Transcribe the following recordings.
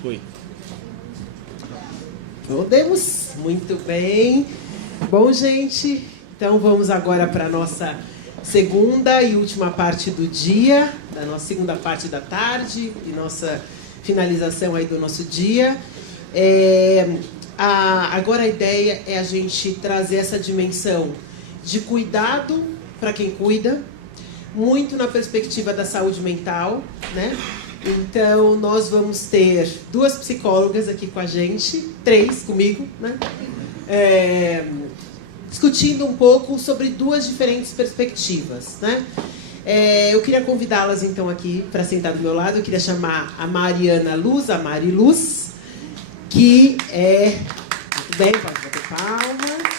Fui. Podemos? Muito bem. Bom, gente, então vamos agora para a nossa segunda e última parte do dia, da nossa segunda parte da tarde e nossa finalização aí do nosso dia. Agora a ideia é a gente trazer essa dimensão de cuidado para quem cuida, muito na perspectiva da saúde mental, né? Então, nós vamos ter 2 psicólogas aqui com a gente, 3 comigo, né? Discutindo um pouco sobre 2 diferentes perspectivas, né? Eu queria convidá-las, então, aqui para sentar do meu lado. Eu queria chamar a Mariana Luz, a Mari Luz, que é... Muito bem, pode bater palmas.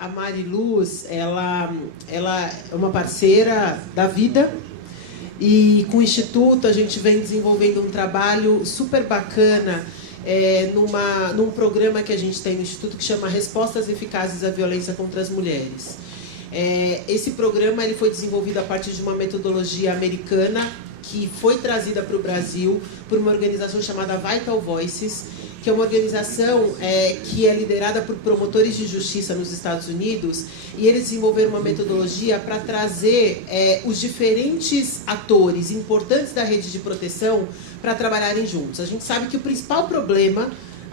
A Mari Luz, ela é uma parceira da vida e com o Instituto a gente vem desenvolvendo um trabalho super bacana num programa que a gente tem no Instituto que chama Respostas Eficazes à Violência contra as Mulheres. Esse programa ele foi desenvolvido a partir de uma metodologia americana que foi trazida para o Brasil por uma organização chamada Vital Voices, que é uma organização que é liderada por promotores de justiça nos Estados Unidos, e eles desenvolveram uma metodologia para trazer os diferentes atores importantes da rede de proteção para trabalharem juntos. A gente sabe que o principal problema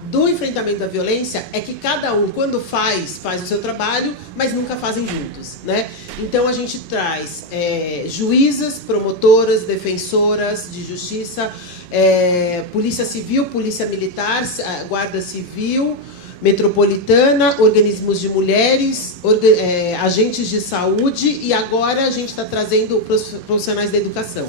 do enfrentamento da violência é que cada um, quando faz o seu trabalho, mas nunca fazem juntos, né? Então a gente traz juízas, promotoras, defensoras de justiça, Polícia Civil, Polícia Militar, Guarda Civil, Metropolitana, organismos de mulheres, agentes de saúde, e agora a gente está trazendo profissionais da educação.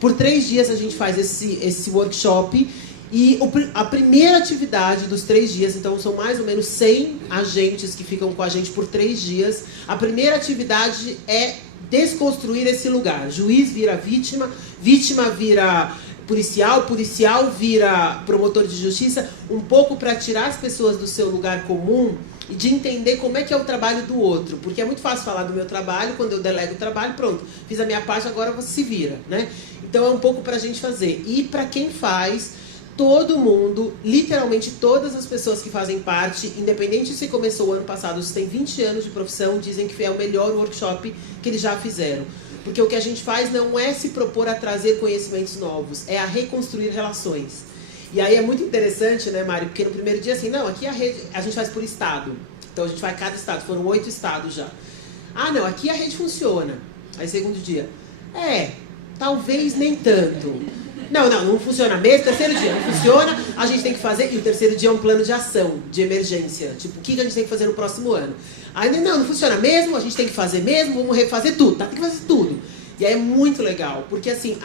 Por 3 dias a gente faz esse workshop. E a primeira atividade dos 3 dias, então são mais ou menos 100 agentes que ficam com a gente por 3 dias. A primeira atividade é desconstruir esse lugar. Juiz vira vítima, vítima vira policial, policial vira promotor de justiça, um pouco para tirar as pessoas do seu lugar comum e de entender como é que é o trabalho do outro. Porque é muito fácil falar do meu trabalho, quando eu delego o trabalho, pronto, fiz a minha parte, agora você se vira, né? Então é um pouco para a gente fazer. E para quem faz... Todo mundo, literalmente todas as pessoas que fazem parte, independente se começou o ano passado, se tem 20 anos de profissão, dizem que é o melhor workshop que eles já fizeram. Porque o que a gente faz não é se propor a trazer conhecimentos novos, é a reconstruir relações. E aí é muito interessante, né, Mari? Porque no primeiro dia, assim, não, aqui a rede, a gente faz por estado. Então a gente faz cada estado, foram 8 estados já. Ah, não, aqui a rede funciona. Aí segundo dia, talvez nem tanto. Não funciona mesmo. Terceiro dia, não funciona, a gente tem que fazer. E o terceiro dia é um plano de ação, de emergência. Tipo, o que a gente tem que fazer no próximo ano? Ainda não funciona mesmo, a gente tem que fazer mesmo, vamos refazer tudo, tá? Tem que fazer tudo. E aí é muito legal, porque assim,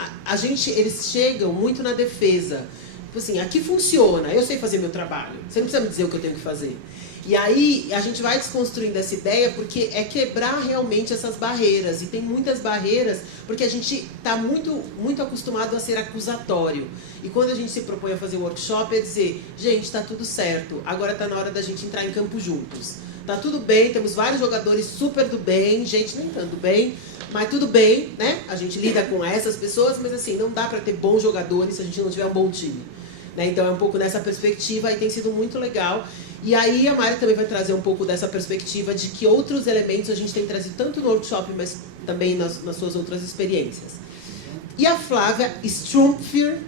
eles chegam muito na defesa. Tipo assim, aqui funciona, eu sei fazer meu trabalho, você não precisa me dizer o que eu tenho que fazer. E aí a gente vai desconstruindo essa ideia porque é quebrar realmente essas barreiras. E tem muitas barreiras porque a gente está muito, muito acostumado a ser acusatório. E quando a gente se propõe a fazer um workshop é dizer, gente, está tudo certo, agora está na hora da gente entrar em campo juntos. Tá tudo bem, temos vários jogadores super do bem, gente nem tanto bem, mas tudo bem, né? A gente lida com essas pessoas, mas assim, não dá para ter bons jogadores se a gente não tiver um bom time. Né? Então é um pouco nessa perspectiva e tem sido muito legal. E aí a Mari também vai trazer um pouco dessa perspectiva de que outros elementos a gente tem trazido tanto no workshop, mas também nas suas outras experiências. E a Flávia Strumpfer,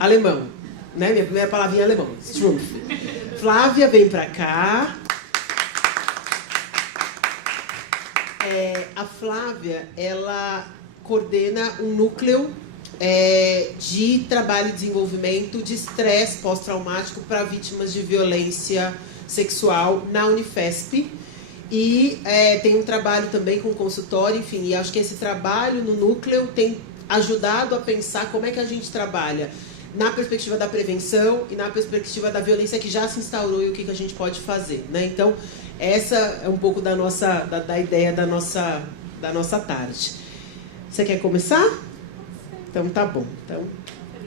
alemão, né? Minha primeira palavrinha é alemão, Strumpf. Flávia, vem pra cá. A Flávia, ela coordena um núcleo de trabalho e desenvolvimento de estresse pós-traumático para vítimas de violência sexual na Unifesp. E tem um trabalho também com consultório, enfim, e acho que esse trabalho no núcleo tem ajudado a pensar como é que a gente trabalha na perspectiva da prevenção e na perspectiva da violência que já se instaurou e o que a gente pode fazer, né? Então, essa é um pouco da ideia da nossa tarde. Você quer começar? Então tá bom. Então,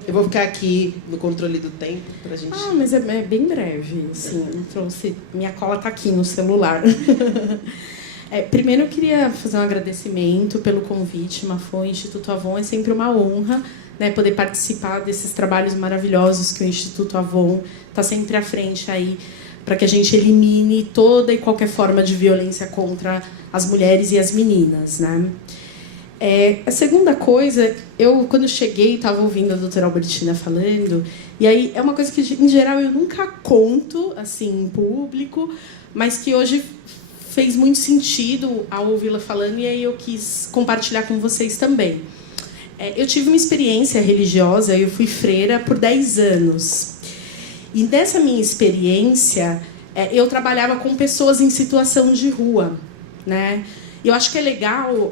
eu vou ficar aqui no controle do tempo pra gente... mas é bem breve, assim, eu não trouxe... Minha cola tá aqui no celular. Primeiro eu queria fazer um agradecimento pelo convite, Mafô. Instituto Avon é sempre uma honra, né, poder participar desses trabalhos maravilhosos que o Instituto Avon está sempre à frente aí para que a gente elimine toda e qualquer forma de violência contra as mulheres e as meninas, né? A segunda coisa, quando eu cheguei, estava ouvindo a doutora Albertina falando, e aí é uma coisa que, em geral, eu nunca conto assim, em público, mas que hoje fez muito sentido ao ouvi-la falando, e aí eu quis compartilhar com vocês também. Eu tive uma experiência religiosa, eu fui freira por 10 anos. E nessa minha experiência, eu trabalhava com pessoas em situação de rua, né? E eu acho que é legal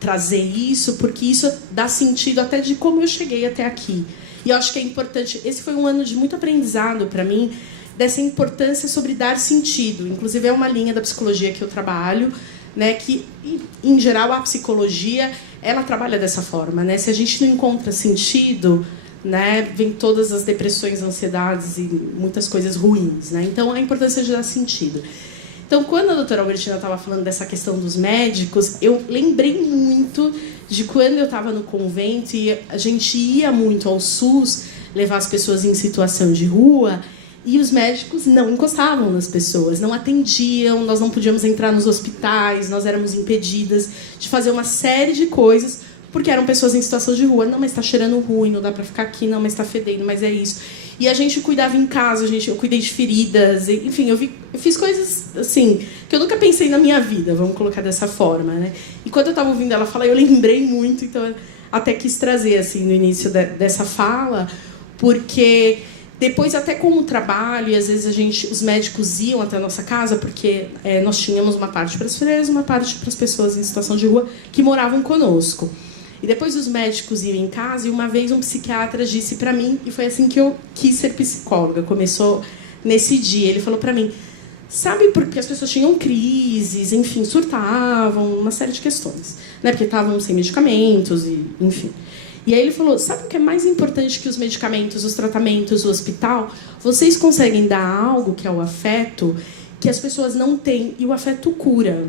trazer isso, porque isso dá sentido até de como eu cheguei até aqui. E eu acho que é importante. Esse foi um ano de muito aprendizado para mim, dessa importância sobre dar sentido. Inclusive, é uma linha da psicologia que eu trabalho, né, que, em geral, a psicologia ela trabalha dessa forma, né? Se a gente não encontra sentido, né, vem todas as depressões, ansiedades e muitas coisas ruins, né? Então, a importância de dar sentido. Então, quando a doutora Albertina estava falando dessa questão dos médicos, eu lembrei muito de quando eu estava no convento e a gente ia muito ao SUS levar as pessoas em situação de rua e os médicos não encostavam nas pessoas, não atendiam, nós não podíamos entrar nos hospitais, nós éramos impedidas de fazer uma série de coisas porque eram pessoas em situação de rua. Não, mas está cheirando ruim, não dá para ficar aqui, não, mas está fedendo, mas é isso. E a gente cuidava em casa, eu cuidei de feridas, enfim, eu fiz coisas assim que eu nunca pensei na minha vida, vamos colocar dessa forma, né? E quando eu estava ouvindo ela falar, eu lembrei muito, então até quis trazer assim no início dessa fala, porque depois até com o trabalho, e às vezes os médicos iam até a nossa casa, porque nós tínhamos uma parte para as freiras, uma parte para as pessoas em situação de rua que moravam conosco. E depois os médicos iam em casa, e uma vez um psiquiatra disse para mim, e foi assim que eu quis ser psicóloga, começou nesse dia. Ele falou para mim, sabe, porque as pessoas tinham crises, enfim, surtavam, uma série de questões, né? Porque estavam sem medicamentos, e enfim. E aí ele falou, sabe o que é mais importante que os medicamentos, os tratamentos, o hospital? Vocês conseguem dar algo, que é o afeto, que as pessoas não têm, e o afeto cura.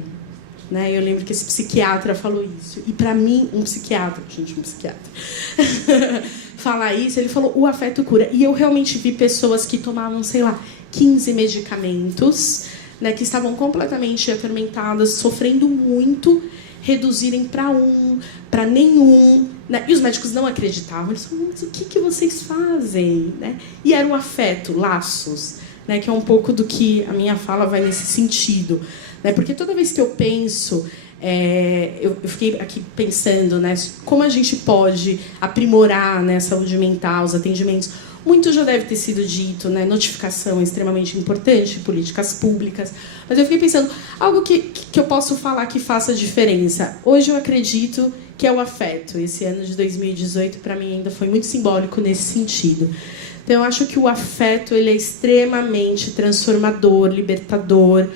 Né? Eu lembro que esse psiquiatra falou isso. E para mim, um psiquiatra falar isso, ele falou, o afeto cura. E eu realmente vi pessoas que tomavam, sei lá, 15 medicamentos, né, que estavam completamente atormentadas, sofrendo muito, reduzirem para para nenhum. Né? E os médicos não acreditavam. Eles falavam, mas o que vocês fazem? Né? E era um afeto, laços, né, que é um pouco do que a minha fala vai nesse sentido. Porque toda vez que eu penso, eu fiquei aqui pensando, né, como a gente pode aprimorar, né, a saúde mental, os atendimentos. Muito já deve ter sido dito, né, notificação é extremamente importante, políticas públicas. Mas eu fiquei pensando, algo que eu posso falar que faça diferença. Hoje eu acredito que é o afeto. Esse ano de 2018, para mim, ainda foi muito simbólico nesse sentido. Então, eu acho que o afeto ele é extremamente transformador, libertador.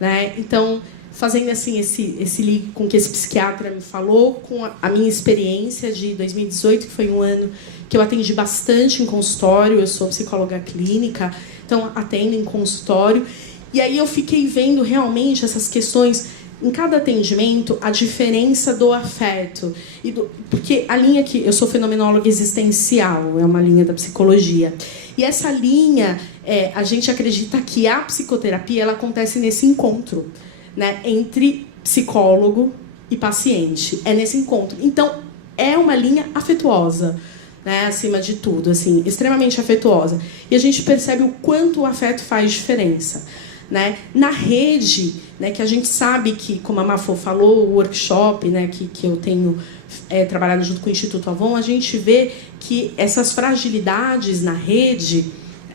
Né? Então, fazendo assim esse link com o que esse psiquiatra me falou, com a minha experiência de 2018, que foi um ano que eu atendi bastante em consultório, eu sou psicóloga clínica, então atendo em consultório, e aí eu fiquei vendo realmente essas questões, em cada atendimento, a diferença do afeto. Porque a linha que eu sou fenomenóloga existencial, é uma linha da psicologia, e essa linha, a gente acredita que a psicoterapia ela acontece nesse encontro, né, entre psicólogo e paciente. É nesse encontro. Então, é uma linha afetuosa, né, acima de tudo, assim, extremamente afetuosa. E a gente percebe o quanto o afeto faz diferença. Né? Na rede, né, que a gente sabe que, como a Mafô falou, o workshop, né, que eu tenho trabalhado junto com o Instituto Avon, a gente vê que essas fragilidades na rede,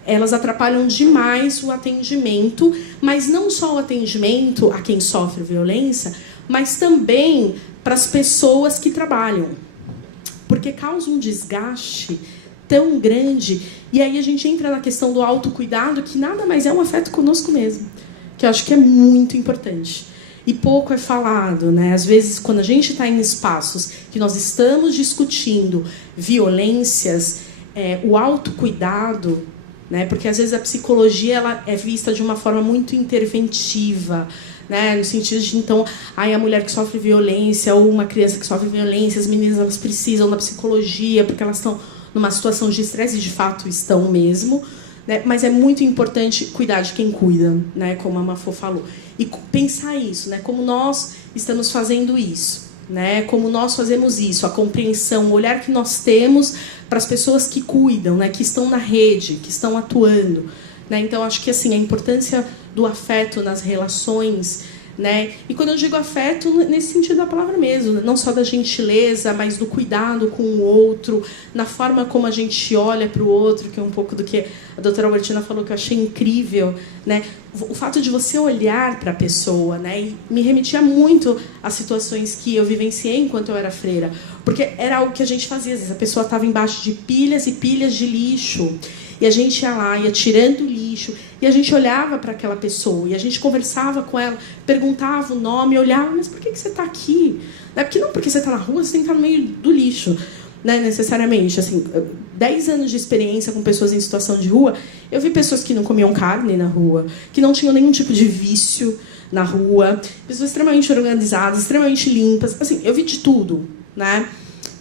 elas atrapalham demais o atendimento, mas não só o atendimento a quem sofre violência, mas também para as pessoas que trabalham. Porque causa um desgaste tão grande, e aí a gente entra na questão do autocuidado, que nada mais é um afeto conosco mesmo, que eu acho que é muito importante. E pouco é falado, né? Às vezes, quando a gente está em espaços que nós estamos discutindo violências, o autocuidado, né? Porque às vezes a psicologia ela é vista de uma forma muito interventiva, né? No sentido de, então, a mulher que sofre violência ou uma criança que sofre violência, as meninas elas precisam da psicologia porque elas estão numa situação de estresse e de fato estão mesmo, né? Mas é muito importante cuidar de quem cuida, né? Como a Mafô falou, e pensar isso, né? Como nós estamos fazendo isso, né? Como nós fazemos isso, a compreensão, o olhar que nós temos para as pessoas que cuidam, né? Que estão na rede, que estão atuando, né? Então acho que assim a importância do afeto nas relações, né? E quando eu digo afeto, nesse sentido da palavra mesmo, não só da gentileza, mas do cuidado com o outro, na forma como a gente olha para o outro, que é um pouco do que a doutora Albertina falou, que eu achei incrível, né? O fato de você olhar para a pessoa, né? E me remetia muito às situações que eu vivenciei enquanto eu era freira, porque era algo que a gente fazia, às vezes a pessoa estava embaixo de pilhas e pilhas de lixo, e a gente ia lá, ia tirando o lixo, e a gente olhava para aquela pessoa, e a gente conversava com ela, perguntava o nome, olhava, mas por que você está aqui? Não porque você está na rua, você tem que estar no meio do lixo, né, necessariamente. Assim, 10 anos de experiência com pessoas em situação de rua, eu vi pessoas que não comiam carne na rua, que não tinham nenhum tipo de vício na rua, pessoas extremamente organizadas, extremamente limpas, assim, eu vi de tudo, né?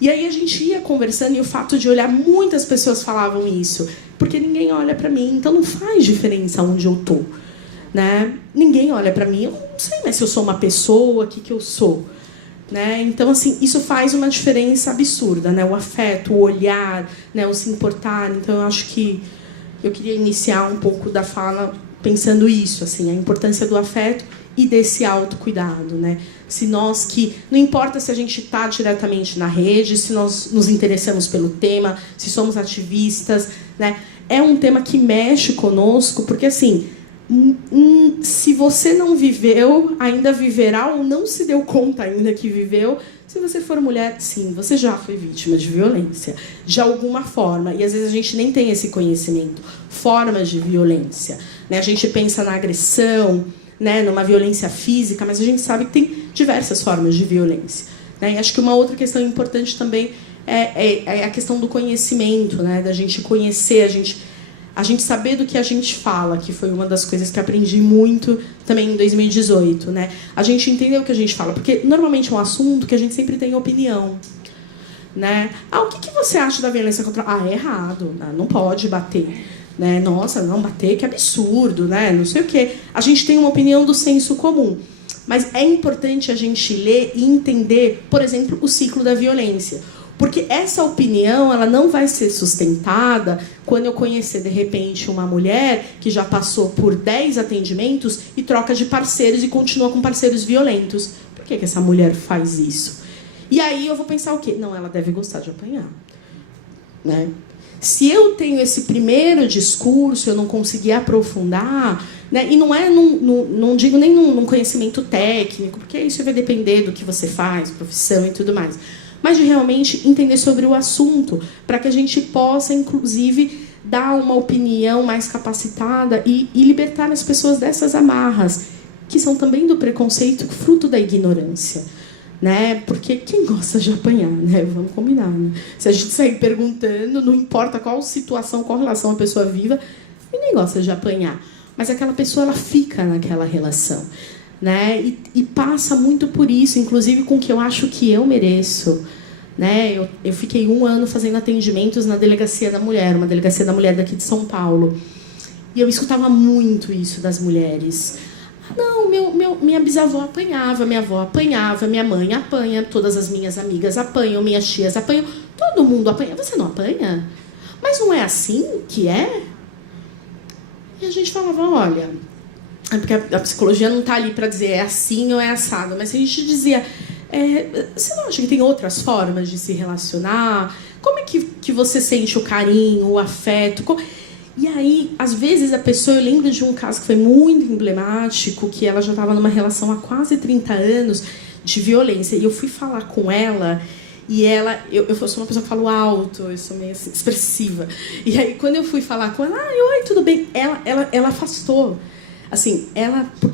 E aí a gente ia conversando e o fato de olhar, muitas pessoas falavam isso, porque ninguém olha para mim, então não faz diferença onde eu tô, né? Ninguém olha para mim, eu não sei mais se eu sou uma pessoa, o que eu sou, né? Então assim, isso faz uma diferença absurda, né? O afeto, o olhar, né? O se importar. Então eu acho que eu queria iniciar um pouco da fala pensando isso, assim, a importância do afeto e desse autocuidado, né? Se nós que... Não importa se a gente está diretamente na rede, se nós nos interessamos pelo tema, se somos ativistas, né? É um tema que mexe conosco, porque, assim, se você não viveu, ainda viverá, ou não se deu conta ainda que viveu. Se você for mulher, sim, você já foi vítima de violência, de alguma forma. E, às vezes, a gente nem tem esse conhecimento. Formas de violência, né? A gente pensa na agressão, né, numa violência física, mas a gente sabe que tem diversas formas de violência, né? E acho que uma outra questão importante também é a questão do conhecimento, né? Da gente conhecer, a gente saber do que a gente fala, que foi uma das coisas que aprendi muito também em 2018, né? A gente entender o que a gente fala, porque normalmente é um assunto que a gente sempre tem opinião, né? O que você acha da violência contra... é errado, não pode bater. Né? Nossa, não bater, que absurdo, né? Não sei o quê. A gente tem uma opinião do senso comum. Mas é importante a gente ler e entender, por exemplo, o ciclo da violência. Porque essa opinião ela não vai ser sustentada quando eu conhecer, de repente, uma mulher que já passou por 10 atendimentos e troca de parceiros e continua com parceiros violentos. Por que essa mulher faz isso? E aí eu vou pensar o quê? Não, ela deve gostar de apanhar, né? Se eu tenho esse primeiro discurso, eu não conseguir aprofundar, né? E não é, não digo nem num conhecimento técnico, porque isso vai depender do que você faz, profissão e tudo mais, mas de realmente entender sobre o assunto, para que a gente possa, inclusive, dar uma opinião mais capacitada e libertar as pessoas dessas amarras, que são também do preconceito, fruto da ignorância. Né? Porque quem gosta de apanhar, né? Vamos combinar, né? Se a gente sair perguntando, não importa qual situação, qual relação a pessoa viva, ninguém gosta de apanhar. Mas aquela pessoa ela fica naquela relação, né? E passa muito por isso, inclusive com o que eu acho que eu mereço. Né? Eu fiquei 1 ano fazendo atendimentos na Delegacia da Mulher, uma Delegacia da Mulher daqui de São Paulo. E eu escutava muito isso das mulheres. Não, minha bisavó apanhava, minha avó apanhava, minha mãe apanha, todas as minhas amigas apanham, minhas tias apanham, todo mundo apanha. Você não apanha? Mas não é assim que é? E a gente falava, olha, porque a psicologia não está ali para dizer é assim ou é assado, mas a gente dizia, você não acha que tem outras formas de se relacionar? Como é que você sente o carinho, o afeto? E aí, às vezes, a pessoa... Eu lembro de um caso que foi muito emblemático, que ela já estava numa relação há quase 30 anos de violência. E eu fui falar com ela, e ela... Eu sou uma pessoa que falo alto, eu sou meio assim, expressiva. E aí, quando eu fui falar com ela, oi, tudo bem? Ela afastou. Assim,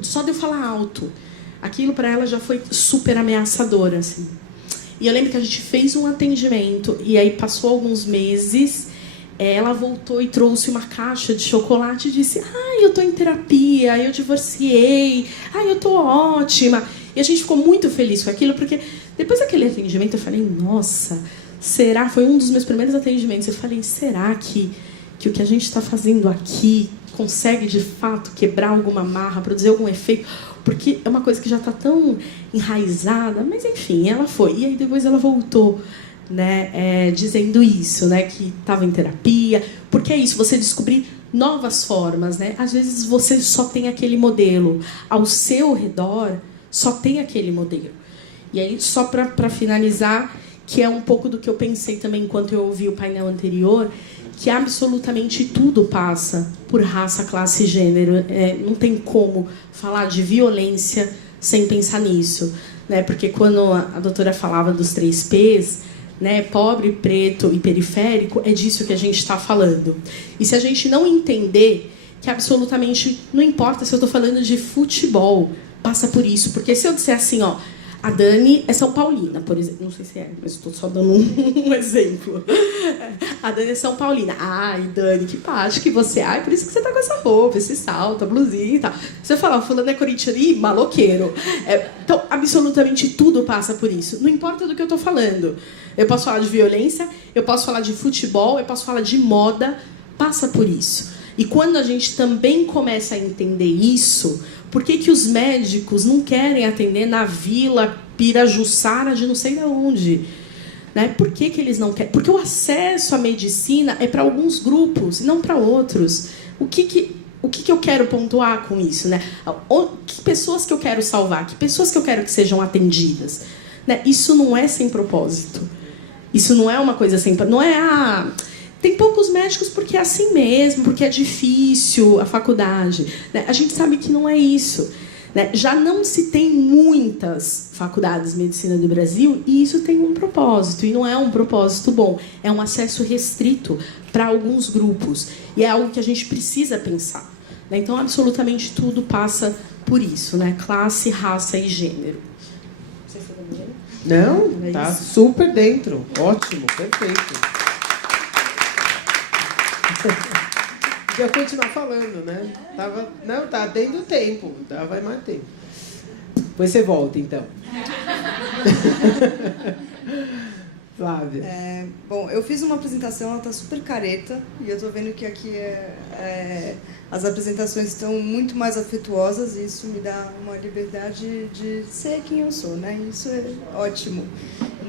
só de eu falar alto, aquilo para ela já foi super ameaçador, assim. E eu lembro que a gente fez um atendimento, e aí passou alguns meses... ela voltou e trouxe uma caixa de chocolate e disse: eu estou em terapia, eu divorciei, eu estou ótima. E a gente ficou muito feliz com aquilo, porque depois daquele atendimento eu falei: nossa, será? Foi um dos meus primeiros atendimentos. Eu falei: será que o que a gente está fazendo aqui consegue, de fato, quebrar alguma amarra, produzir algum efeito? Porque é uma coisa que já está tão enraizada. Mas, enfim, ela foi. E aí depois ela voltou, né, dizendo isso, né, que estava em terapia. Porque é isso, você descobrir novas formas, né? Às vezes você só tem aquele modelo. Ao seu redor, só tem aquele modelo. E aí, só para finalizar, que é um pouco do que eu pensei também enquanto eu ouvi o painel anterior, que absolutamente tudo passa por raça, classe e gênero. Não tem como falar de violência sem pensar nisso, né? Porque quando a doutora falava dos 3 P's, né, pobre, preto e periférico, é disso que a gente está falando. E se a gente não entender que absolutamente não importa se eu estou falando de futebol, passa por isso. Porque se eu disser assim, a Dani é São Paulina, por exemplo. Não sei se é, mas estou só dando um exemplo. A Dani é São Paulina. Ai, Dani, que parte que você... por isso que você tá com essa roupa, esse salto, a blusinha e tal. Você fala, fulano é corintiano, maloqueiro. Então, absolutamente tudo passa por isso. Não importa do que eu estou falando. Eu posso falar de violência, eu posso falar de futebol, eu posso falar de moda. Passa por isso. E quando a gente também começa a entender isso... Por que os médicos não querem atender na Vila Pirajussara de não sei de onde? Né? Por que eles não querem? Porque o acesso à medicina é para alguns grupos e não para outros. O que eu quero pontuar com isso? Né? Que pessoas que eu quero salvar? Que pessoas que eu quero que sejam atendidas? Né? Isso não é sem propósito. Isso não é uma coisa sem... Não é tem poucos médicos porque é assim mesmo, porque é difícil a faculdade. Né? A gente sabe que não é isso. Né? Já não se tem muitas faculdades de medicina no Brasil e isso tem um propósito. E não é um propósito bom. É um acesso restrito para alguns grupos. E é algo que a gente precisa pensar. Né? Então, absolutamente tudo passa por isso. Né? Classe, raça e gênero. Você foi da maneira? Não, tá super dentro. Ótimo, perfeito. Podia continuar falando, né? Não, tá dentro do tempo. Vai mais tempo. Depois você volta, então. Flávia. Bom, eu fiz uma apresentação, ela tá super careta. E eu tô vendo que aqui as apresentações estão muito mais afetuosas. E isso me dá uma liberdade de ser quem eu sou, né? Isso é ótimo.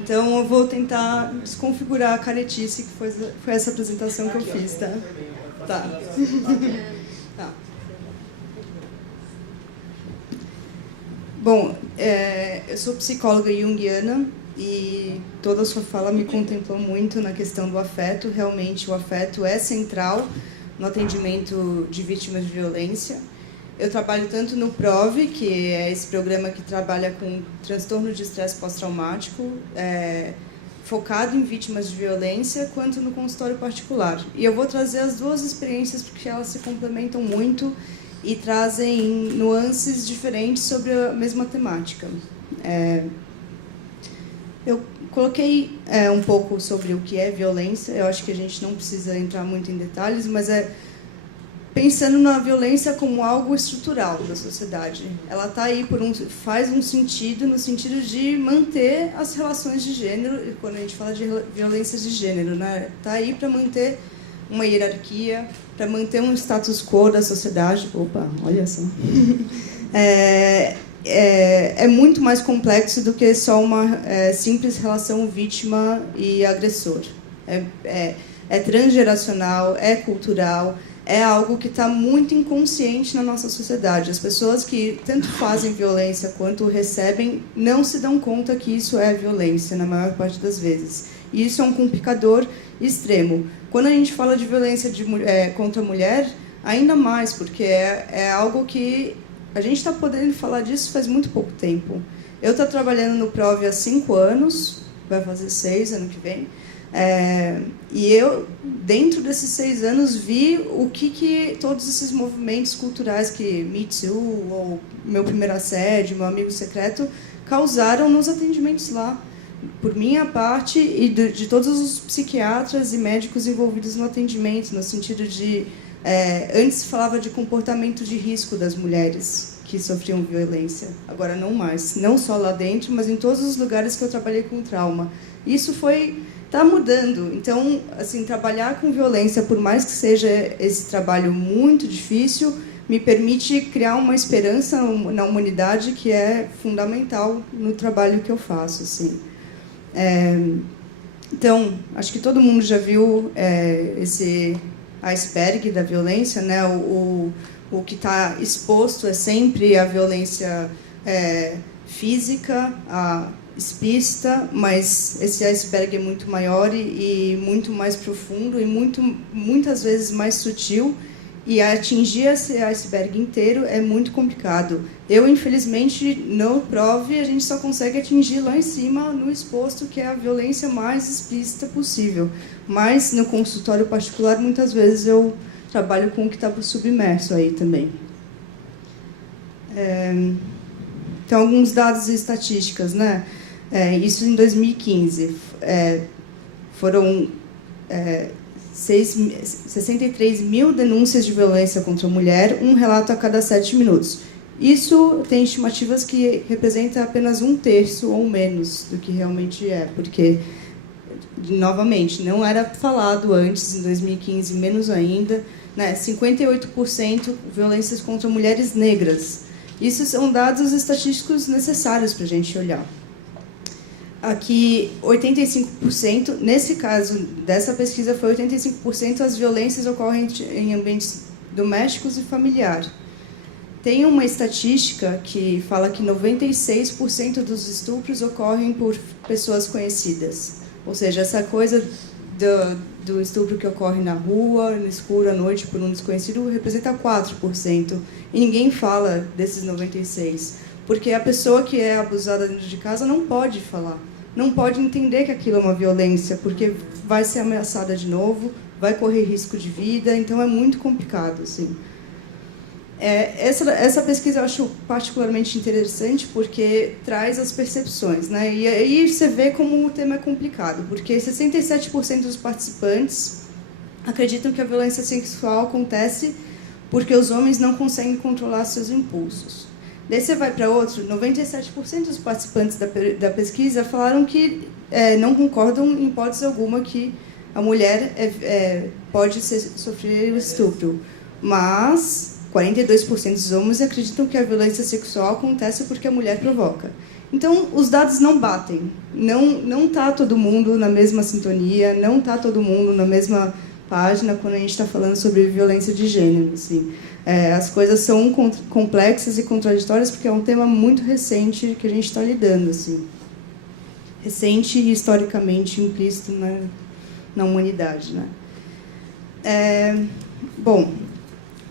Então, eu vou tentar desconfigurar a caretice, que foi essa apresentação que eu fiz, tá? Tá. Bom, eu sou psicóloga junguiana e toda a sua fala me contemplou muito na questão do afeto. Realmente, o afeto é central no atendimento de vítimas de violência. Eu trabalho tanto no PROV, que é esse programa que trabalha com transtorno de estresse pós-traumático, focado em vítimas de violência, quanto no consultório particular. E eu vou trazer as duas experiências porque elas se complementam muito e trazem nuances diferentes sobre a mesma temática. Eu coloquei um pouco sobre o que é violência. Eu acho que a gente não precisa entrar muito em detalhes, mas pensando na violência como algo estrutural da sociedade. Ela está aí faz um sentido, no sentido de manter as relações de gênero, e quando a gente fala de violência de gênero, né? Está aí para manter uma hierarquia, para manter um status quo da sociedade. Opa, olha só. É muito mais complexo do que só uma simples relação vítima e agressor. É transgeracional, é cultural, é algo que está muito inconsciente na nossa sociedade. As pessoas que tanto fazem violência quanto recebem não se dão conta que isso é violência, na maior parte das vezes. E isso é um complicador extremo. Quando a gente fala de violência contra a mulher, ainda mais, porque é algo que a gente está podendo falar disso faz muito pouco tempo. Eu estou trabalhando no PROV há 5 anos, vai fazer 6 ano que vem. E eu, dentro desses 6 anos, vi o que todos esses movimentos culturais que Me Too, ou Meu Primeiro Assédio, Meu Amigo Secreto, causaram nos atendimentos lá. por minha parte e de todos os psiquiatras e médicos envolvidos no atendimento, no sentido de... antes se falava de comportamento de risco das mulheres que sofriam violência, agora não mais. Não só lá dentro, mas em todos os lugares que eu trabalhei com trauma. Isso está mudando. Então, assim, trabalhar com violência, por mais que seja esse trabalho muito difícil, me permite criar uma esperança na humanidade que é fundamental no trabalho que eu faço. Assim. Então, acho que todo mundo já viu esse iceberg da violência, né? O que está exposto é sempre a violência física, a explícita, mas esse iceberg é muito maior e muito mais profundo e muitas vezes mais sutil, e atingir esse iceberg inteiro é muito complicado. Eu, infelizmente, no PROV, a gente só consegue atingir lá em cima, no exposto, que é a violência mais explícita possível. Mas, no consultório particular, muitas vezes eu trabalho com o que está submerso aí também. Então, alguns dados e estatísticas, né? Isso em 2015. Foram 63 mil denúncias de violência contra a mulher, um relato a cada 7 minutos. Isso tem estimativas que representa apenas 1/3 ou menos do que realmente é, porque, novamente, não era falado antes, em 2015, menos ainda, né? 58% violências contra mulheres negras. Isso são dados estatísticos necessários para a gente olhar. Aqui, 85%, nesse caso dessa pesquisa, foi 85% as violências ocorrem em ambientes domésticos e familiares. Tem uma estatística que fala que 96% dos estupros ocorrem por pessoas conhecidas. Ou seja, essa coisa do estupro que ocorre na rua, no escuro, à noite, por um desconhecido, representa 4%. E ninguém fala desses 96%. Porque a pessoa que é abusada dentro de casa não pode falar. Não pode entender que aquilo é uma violência, porque vai ser ameaçada de novo, vai correr risco de vida, então é muito complicado. Assim. Essa pesquisa eu acho particularmente interessante porque traz as percepções, né? E aí você vê como o tema é complicado, porque 67% dos participantes acreditam que a violência sexual acontece porque os homens não conseguem controlar seus impulsos. Daí você vai para outro, 97% dos participantes da pesquisa falaram que não concordam em hipótese alguma que a mulher pode sofrer estupro, mas 42% dos homens acreditam que a violência sexual acontece porque a mulher provoca. Então, os dados não batem. Não está todo mundo na mesma sintonia, não está todo mundo na mesma página quando a gente está falando sobre violência de gênero. Assim. As coisas são complexas e contraditórias porque é um tema muito recente que a gente está lidando. Assim. Recente e historicamente implícito na humanidade. Né? Bom,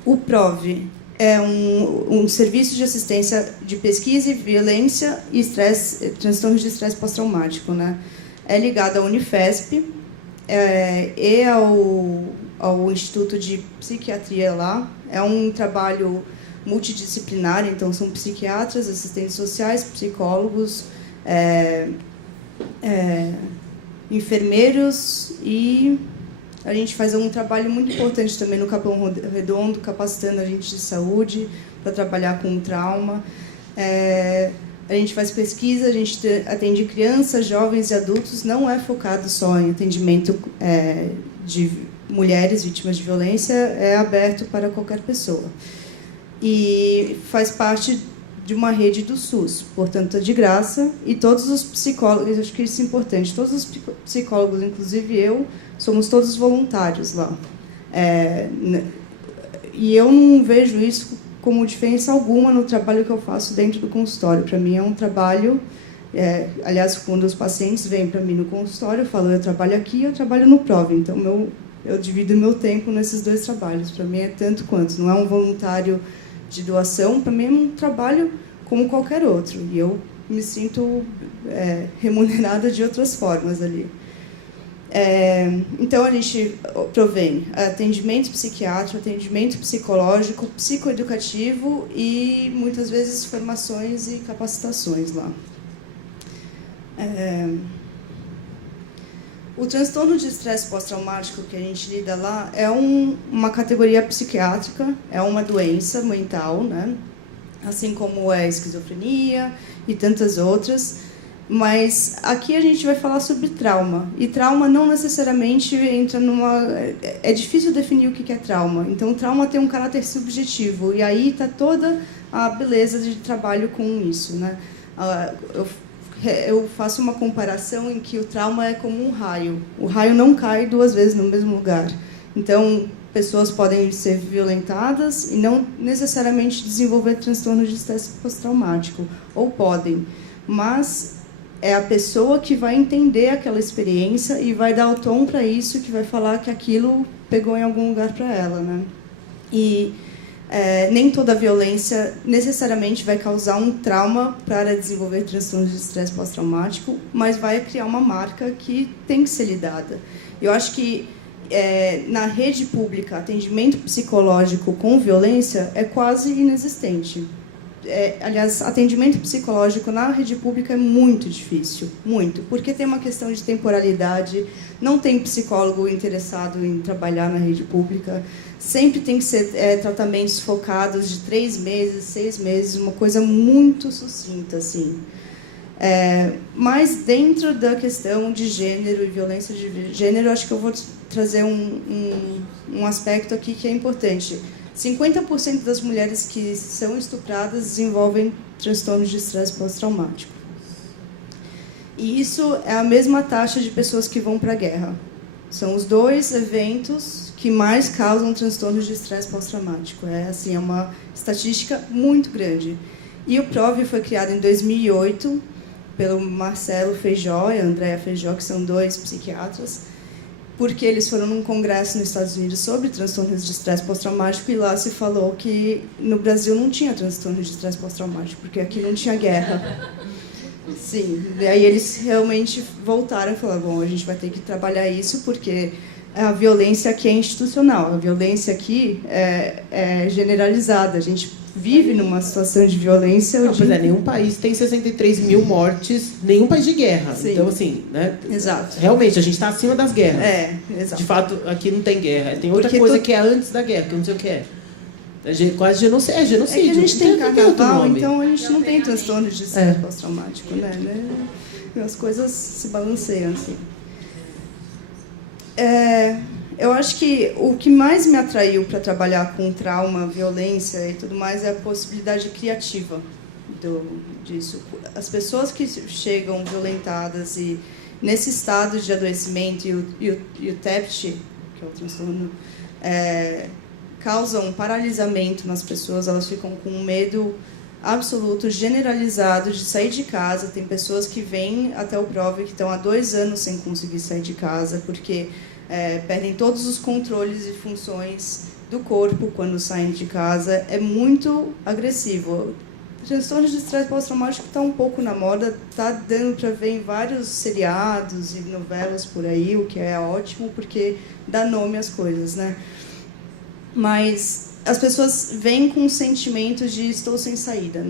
o PROV é um serviço de assistência de pesquisa e violência e transtornos de estresse pós-traumático. Né? É ligado à Unifesp e ao Instituto de Psiquiatria lá. É um trabalho multidisciplinar, então são psiquiatras, assistentes sociais, psicólogos, enfermeiros e a gente faz um trabalho muito importante também no Capão Redondo, capacitando a gente de saúde para trabalhar com trauma. A gente faz pesquisa, a gente atende crianças, jovens e adultos, não é focado só em atendimento de mulheres vítimas de violência, é aberto para qualquer pessoa. E faz parte de uma rede do SUS, portanto, é de graça, e todos os psicólogos, acho que isso é importante, todos os psicólogos, inclusive eu, somos todos voluntários lá. E eu não vejo isso como diferença alguma no trabalho que eu faço dentro do consultório. Para mim é um trabalho... aliás, quando os pacientes vêm para mim no consultório, eu falo, eu trabalho aqui e eu trabalho no PROV, então eu divido o meu tempo nesses dois trabalhos. Para mim é tanto quanto. Não é um voluntário de doação, para mim é um trabalho como qualquer outro. E eu me sinto remunerada de outras formas ali. Então, a gente provém atendimento psiquiátrico, atendimento psicológico, psicoeducativo e, muitas vezes, formações e capacitações lá. O transtorno de estresse pós-traumático que a gente lida lá é uma categoria psiquiátrica, é uma doença mental, né? Assim como é a esquizofrenia e tantas outras. Mas aqui a gente vai falar sobre trauma. E trauma não necessariamente entra numa... É difícil definir o que é trauma. Então, o trauma tem um caráter subjetivo. E aí está toda a beleza de trabalho com isso, né? Eu faço uma comparação em que o trauma é como um raio. O raio não cai 2 vezes no mesmo lugar. Então, pessoas podem ser violentadas e não necessariamente desenvolver transtorno de estresse pós-traumático. Ou podem. Mas é a pessoa que vai entender aquela experiência e vai dar o tom para isso, que vai falar que aquilo pegou em algum lugar para ela, né? E nem toda violência necessariamente vai causar um trauma para desenvolver transtorno de estresse pós-traumático, mas vai criar uma marca que tem que ser lidada. Eu acho que na rede pública, atendimento psicológico com violência é quase inexistente. Aliás, atendimento psicológico na rede pública é muito difícil, muito, porque tem uma questão de temporalidade, não tem psicólogo interessado em trabalhar na rede pública, sempre tem que ser tratamentos focados de 3 meses, 6 meses, uma coisa muito sucinta, assim. Mas dentro da questão de gênero e violência de gênero, acho que eu vou trazer um aspecto aqui que é importante. 50% das mulheres que são estupradas desenvolvem transtorno de estresse pós-traumático. E isso é a mesma taxa de pessoas que vão para a guerra. São os 2 eventos que mais causam transtorno de estresse pós-traumático. É uma estatística muito grande. E o PROV foi criado em 2008 pelo Marcelo Feijó e a Andrea Feijó, que são 2 psiquiatras, porque eles foram num congresso nos Estados Unidos sobre transtornos de estresse pós-traumático e lá se falou que no Brasil não tinha transtorno de estresse pós-traumático, porque aqui não tinha guerra. Sim, e aí eles realmente voltaram e falaram, bom, a gente vai ter que trabalhar isso porque a violência aqui é institucional, a violência aqui é generalizada, a gente vive numa situação de violência. Não, pois nenhum país tem 63 mil mortes, nenhum país de guerra. Sim. Então, assim, né? Exato. Realmente, a gente está acima das guerras. Exato. De fato, aqui não tem guerra. Tem outra coisa que é antes da guerra, que eu não sei o que é. Quase genocídio. É genocídio. É que a gente tem carnaval, então a gente não tem Obviamente. transtorno de estresse pós-traumático, né? As coisas se balanceiam, assim. Eu acho que o que mais me atraiu para trabalhar com trauma, violência e tudo mais é a possibilidade criativa disso. As pessoas que chegam violentadas e nesse estado de adoecimento e o TEPT, que é o transtorno, causam paralisamento nas pessoas, elas ficam com um medo absoluto, generalizado de sair de casa. Tem pessoas que vêm até o PROV que estão há 2 anos sem conseguir sair de casa, porque perdem todos os controles e funções do corpo quando saem de casa. É muito agressivo. O transtorno de estresse pós-traumático está um pouco na moda, está dando para ver em vários seriados e novelas por aí, o que é ótimo, porque dá nome às coisas, né? Mas as pessoas vêm com um sentimento de estou sem saída,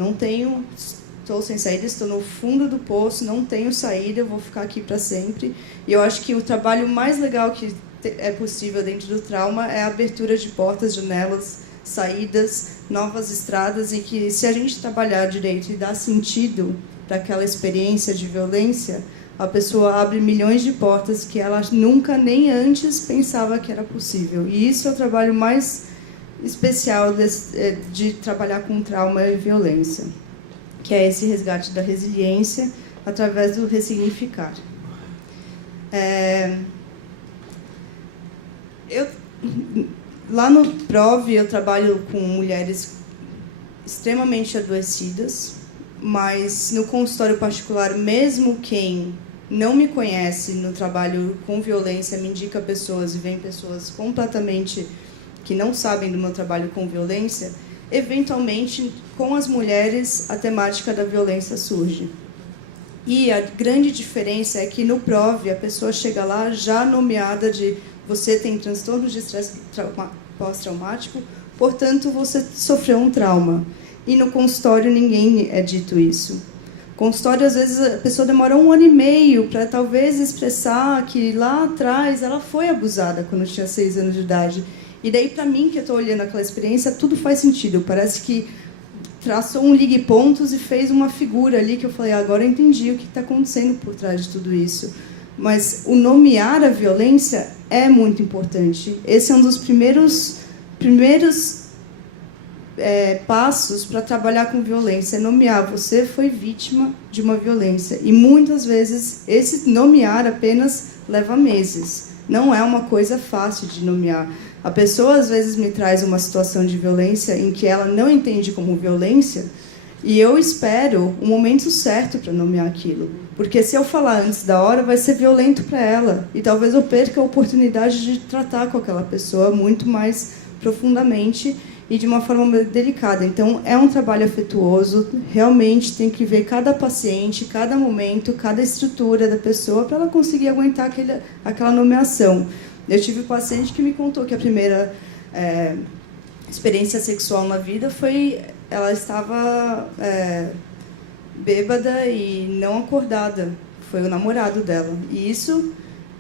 estou sem saída, estou no fundo do poço, não tenho saída, eu vou ficar aqui para sempre. E eu acho que o trabalho mais legal que é possível dentro do trauma é a abertura de portas, janelas, saídas, novas estradas, e que se a gente trabalhar direito e dar sentido para aquela experiência de violência, a pessoa abre milhões de portas que ela nunca nem antes pensava que era possível. E isso é o trabalho mais especial de trabalhar com trauma e violência, que é esse resgate da resiliência através do ressignificar. Lá no PROV eu trabalho com mulheres extremamente adoecidas, mas no consultório particular, mesmo quem não me conhece no trabalho com violência me indica pessoas e vem pessoas completamente que não sabem do meu trabalho com violência, eventualmente, com as mulheres, a temática da violência surge. E a grande diferença é que no PROV a pessoa chega lá já nomeada de você tem transtorno de estresse pós-traumático, portanto você sofreu um trauma. E no consultório ninguém é dito isso. Consultório, às vezes, a pessoa demora 1 ano e meio para talvez expressar que lá atrás ela foi abusada quando tinha 6 anos de idade. E daí, para mim, que eu estou olhando aquela experiência, tudo faz sentido. Parece que traçou um ligue-pontos e fez uma figura ali que eu falei, agora eu entendi o que está acontecendo por trás de tudo isso. Mas o nomear a violência é muito importante. Esse é um dos primeiros passos para trabalhar com violência, é nomear, você foi vítima de uma violência. E muitas vezes esse nomear apenas leva meses. Não é uma coisa fácil de nomear. A pessoa às vezes me traz uma situação de violência em que ela não entende como violência e eu espero o momento certo para nomear aquilo. Porque se eu falar antes da hora, vai ser violento para ela. E talvez eu perca a oportunidade de tratar com aquela pessoa muito mais profundamente e de uma forma delicada. Então, é um trabalho afetuoso, realmente tem que ver cada paciente, cada momento, cada estrutura da pessoa para ela conseguir aguentar aquela nomeação. Eu tive um paciente que me contou que a primeira experiência sexual na vida foi... Ela estava bêbada e não acordada. Foi o namorado dela. E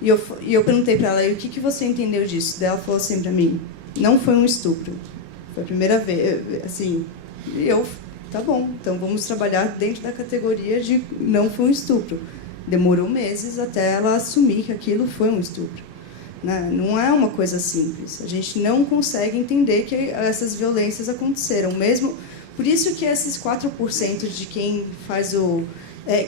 eu perguntei para ela, e o que você entendeu disso? Daí ela falou assim para mim, não foi um estupro. Foi a primeira vez, assim, tá bom, então vamos trabalhar dentro da categoria de não foi um estupro. Demorou meses até ela assumir que aquilo foi um estupro. Né? Não é uma coisa simples. A gente não consegue entender que essas violências aconteceram. Mesmo, por isso que esses 4% de quem faz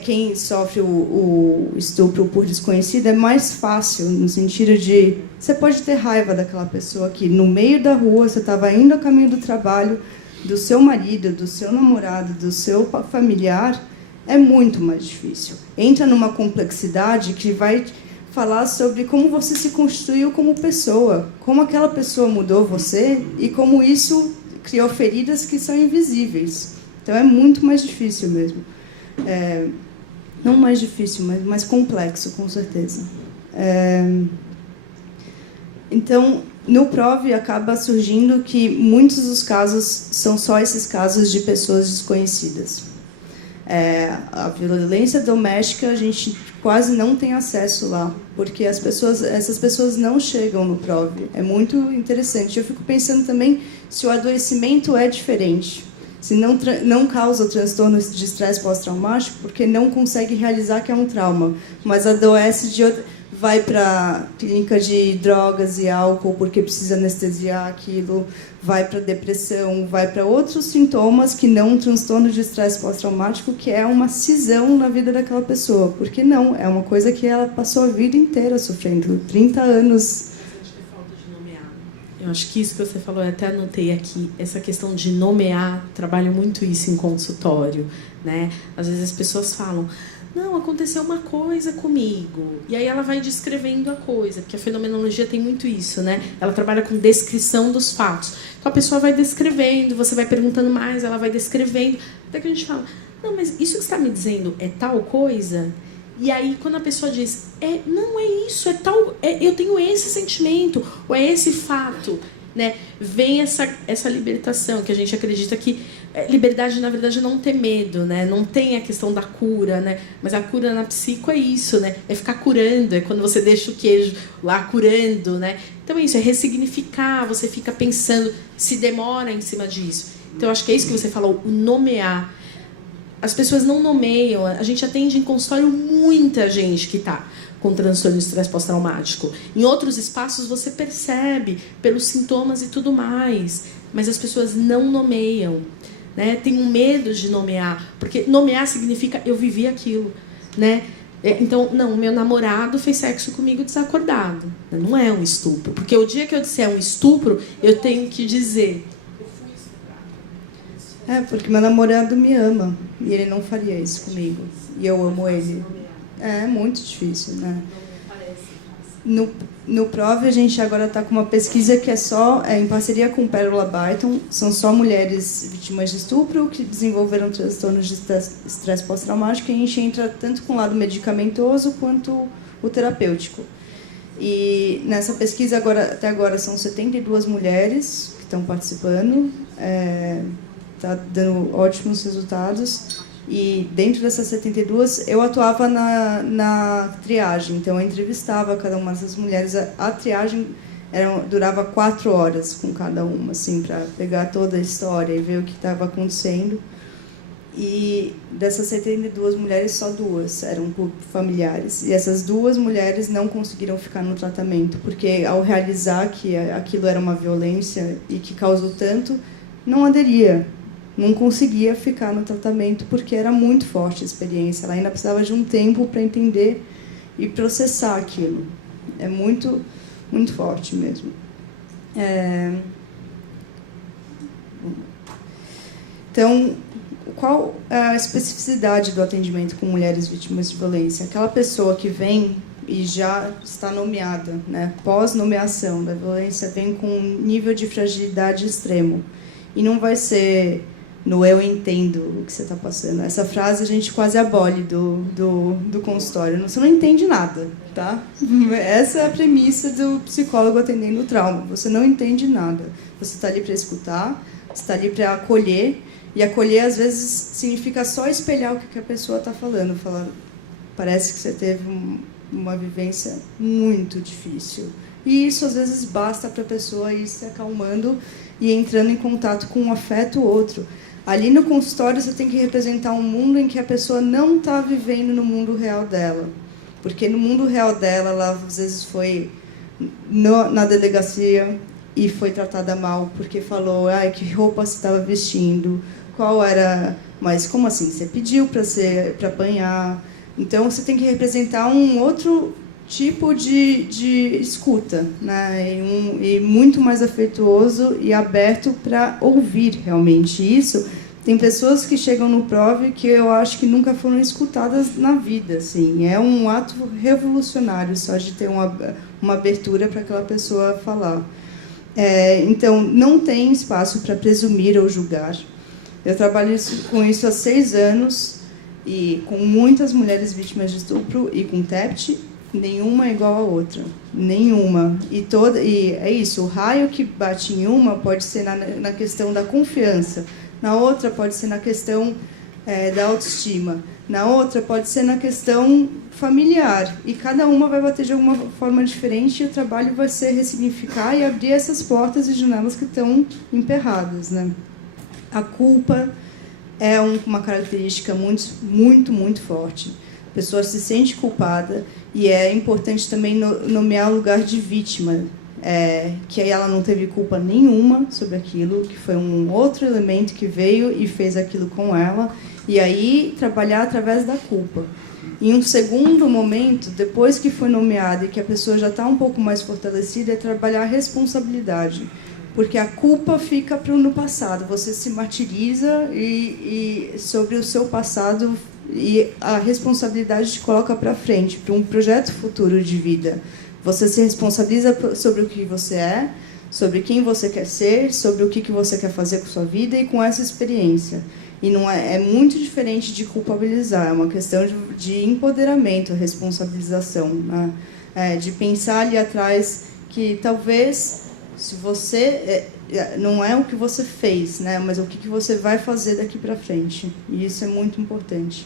quem sofre o estupro por desconhecido é mais fácil, no sentido de você pode ter raiva daquela pessoa que no meio da rua você estava indo a caminho do trabalho, do seu marido, do seu namorado, do seu familiar, é muito mais difícil. Entra numa complexidade que vai falar sobre como você se constituiu como pessoa, como aquela pessoa mudou você e como isso criou feridas que são invisíveis. Então é muito mais difícil mesmo. Não mais difícil, mas mais complexo, com certeza. Então, no PROV acaba surgindo que muitos dos casos são só esses casos de pessoas desconhecidas. A violência doméstica a gente quase não tem acesso lá, porque essas pessoas não chegam no PROV. É muito interessante. Eu fico pensando também se o adoecimento é diferente. Se não causa transtorno de estresse pós-traumático, porque não consegue realizar que é um trauma, mas adoece vai para clínica de drogas e álcool porque precisa anestesiar aquilo, vai para depressão, vai para outros sintomas que não um transtorno de estresse pós-traumático, que é uma cisão na vida daquela pessoa, porque não, é uma coisa que ela passou a vida inteira sofrendo, 30 anos. Eu acho que isso que você falou, eu até anotei aqui, essa questão de nomear, trabalho muito isso em consultório, né? Às vezes as pessoas falam, não, aconteceu uma coisa comigo, e aí ela vai descrevendo a coisa, porque a fenomenologia tem muito isso, né? Ela trabalha com descrição dos fatos. Então a pessoa vai descrevendo, você vai perguntando mais, ela vai descrevendo, até que a gente fala, não, mas isso que você está me dizendo é tal coisa? E aí, quando a pessoa diz, não é isso, é tal, eu tenho esse sentimento, ou é esse fato, né? Vem essa libertação, que a gente acredita que liberdade, na verdade, é não ter medo, né? Não tem a questão da cura, né? Mas a cura na psico é isso, né? É ficar curando, é quando você deixa o queijo lá curando, né? Então é isso, é ressignificar, você fica pensando, se demora em cima disso. Então, eu acho que é isso que você falou, o nomear. As pessoas não nomeiam, a gente atende em consultório muita gente que está com transtorno de estresse pós-traumático. Em outros espaços você percebe pelos sintomas e tudo mais, mas as pessoas não nomeiam, né? Tem um medo de nomear, porque nomear significa eu vivi aquilo, né? Então, não, meu namorado fez sexo comigo desacordado. Não é um estupro, porque o dia que eu disser um estupro, eu tenho que dizer... Porque meu namorado me ama e ele não faria isso comigo. E eu amo ele. É muito difícil, né? No PROV, a gente agora está com uma pesquisa que em parceria com Pérola Barton. São só mulheres vítimas de estupro que desenvolveram transtornos de estresse pós-traumático. E a gente entra tanto com o lado medicamentoso quanto o terapêutico. E nessa pesquisa, até agora, são 72 mulheres que estão participando. Está dando ótimos resultados. E dentro dessas 72, eu atuava na triagem. Então, eu entrevistava cada uma dessas mulheres. A triagem durava 4 horas com cada uma, assim, para pegar toda a história e ver o que estava acontecendo. E dessas 72 mulheres, só 2 eram familiares. E essas 2 mulheres não conseguiram ficar no tratamento, porque ao realizar que aquilo era uma violência e que causou tanto, não aderia, não conseguia ficar no tratamento, porque era muito forte a experiência. Ela ainda precisava de um tempo para entender e processar aquilo. É muito, muito forte mesmo. Então, qual é a especificidade do atendimento com mulheres vítimas de violência? Aquela pessoa que vem e já está nomeada, né, pós-nomeação da violência, vem com um nível de fragilidade extremo. E não vai ser no eu entendo o que você está passando. Essa frase a gente quase abole do consultório. Você não entende nada, tá? Essa é a premissa do psicólogo atendendo o trauma. Você não entende nada. Você está ali para escutar, você está ali para acolher. E acolher, às vezes, significa só espelhar o que a pessoa está falando. Falar, parece que você teve uma vivência muito difícil. E isso, às vezes, basta para a pessoa ir se acalmando e entrando em contato com um afeto outro. Ali no consultório, você tem que representar um mundo em que a pessoa não está vivendo no mundo real dela. Porque no mundo real dela, ela, às vezes, foi na delegacia e foi tratada mal, porque falou, que roupa você estava vestindo, qual era... Mas como assim? Você pediu para apanhar. Então, você tem que representar um outro tipo de escuta, né? E muito mais afetuoso e aberto para ouvir realmente isso. Tem pessoas que chegam no PROV que eu acho que nunca foram escutadas na vida, assim. É um ato revolucionário só de ter uma abertura para aquela pessoa falar. Então, não tem espaço para presumir ou julgar. Eu trabalho com isso há 6 anos e com muitas mulheres vítimas de estupro e com TEPT, nenhuma é igual à outra, nenhuma. E é isso, o raio que bate em uma pode ser na questão da confiança, na outra pode ser na questão da autoestima, na outra pode ser na questão familiar, e cada uma vai bater de alguma forma diferente, e o trabalho vai ser ressignificar e abrir essas portas e janelas que estão emperradas, né? A culpa é uma característica muito, muito, muito forte. A pessoa se sente culpada, e é importante também nomear o lugar de vítima, que aí ela não teve culpa nenhuma sobre aquilo, que foi um outro elemento que veio e fez aquilo com ela, e aí trabalhar através da culpa. Em um segundo momento, depois que foi nomeada e que a pessoa já está um pouco mais fortalecida, é trabalhar a responsabilidade. Porque a culpa fica no passado. Você se martiriza e sobre o seu passado, e a responsabilidade te coloca para frente, para um projeto futuro de vida. Você se responsabiliza sobre o que você é, sobre quem você quer ser, sobre o que você quer fazer com a sua vida e com essa experiência. E não é muito diferente de culpabilizar, é uma questão de empoderamento, responsabilização, né? De pensar ali atrás que talvez, se você não é o que você fez, né, mas o que você vai fazer daqui para frente. E isso é muito importante.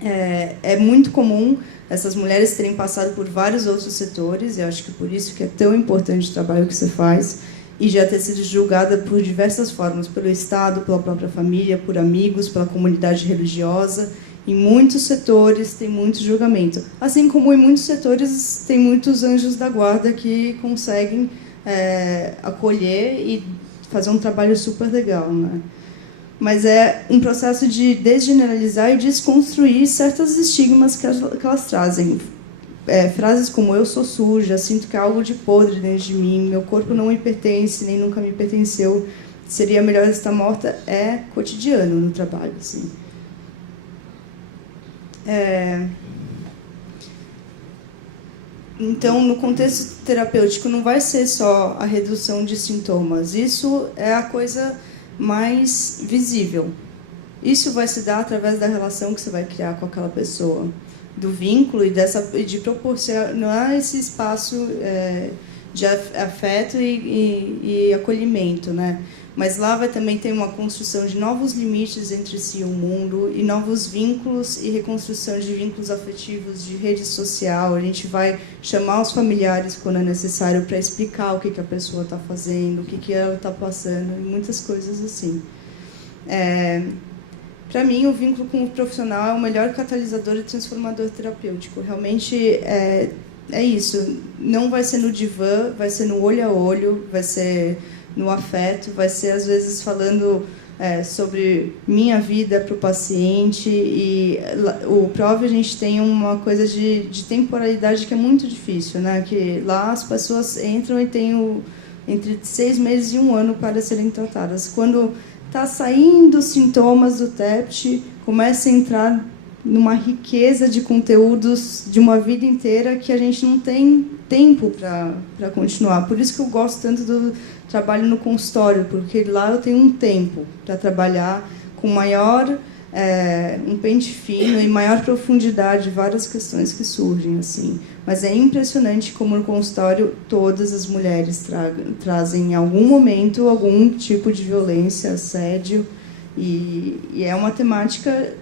É muito comum essas mulheres terem passado por vários outros setores, e eu acho que por isso que é tão importante o trabalho que você faz, e já ter sido julgada por diversas formas, pelo Estado, pela própria família, por amigos, pela comunidade religiosa. Em muitos setores tem muito julgamento. Assim como em muitos setores tem muitos anjos da guarda que conseguem acolher e fazer um trabalho super legal, né? Mas é um processo de desgeneralizar e desconstruir certos estigmas que elas trazem. Frases como eu sou suja, sinto que há algo de podre dentro de mim, meu corpo não me pertence, nem nunca me pertenceu, seria melhor estar morta, é cotidiano no trabalho, assim. Então, no contexto terapêutico, não vai ser só a redução de sintomas, isso é a coisa mais visível. Isso vai se dar através da relação que você vai criar com aquela pessoa, do vínculo e de proporcionar esse espaço de afeto e acolhimento, né? mas lá vai também ter uma construção de novos limites entre si e o mundo, e novos vínculos e reconstrução de vínculos afetivos, de rede social. A gente vai chamar os familiares quando é necessário para explicar o que a pessoa está fazendo, o que ela está passando, e muitas coisas assim. Para mim, o vínculo com o profissional é o melhor catalisador e transformador terapêutico. Realmente é isso. Não vai ser no divã, vai ser no olho a olho, vai ser no afeto, vai ser, às vezes, falando sobre minha vida para o paciente. E o PROV, a gente tem uma coisa de temporalidade que é muito difícil, né? Que lá as pessoas entram e têm entre 6 meses e 1 ano para serem tratadas. Quando está saindo os sintomas do TEPT, começa a entrar numa riqueza de conteúdos de uma vida inteira que a gente não tem tempo para continuar. Por isso que eu gosto tanto do trabalho no consultório, porque lá eu tenho um tempo para trabalhar com maior, um pente fino e maior profundidade, várias questões que surgem, assim. Mas é impressionante como no consultório todas as mulheres trazem em algum momento algum tipo de violência, assédio, e é uma temática...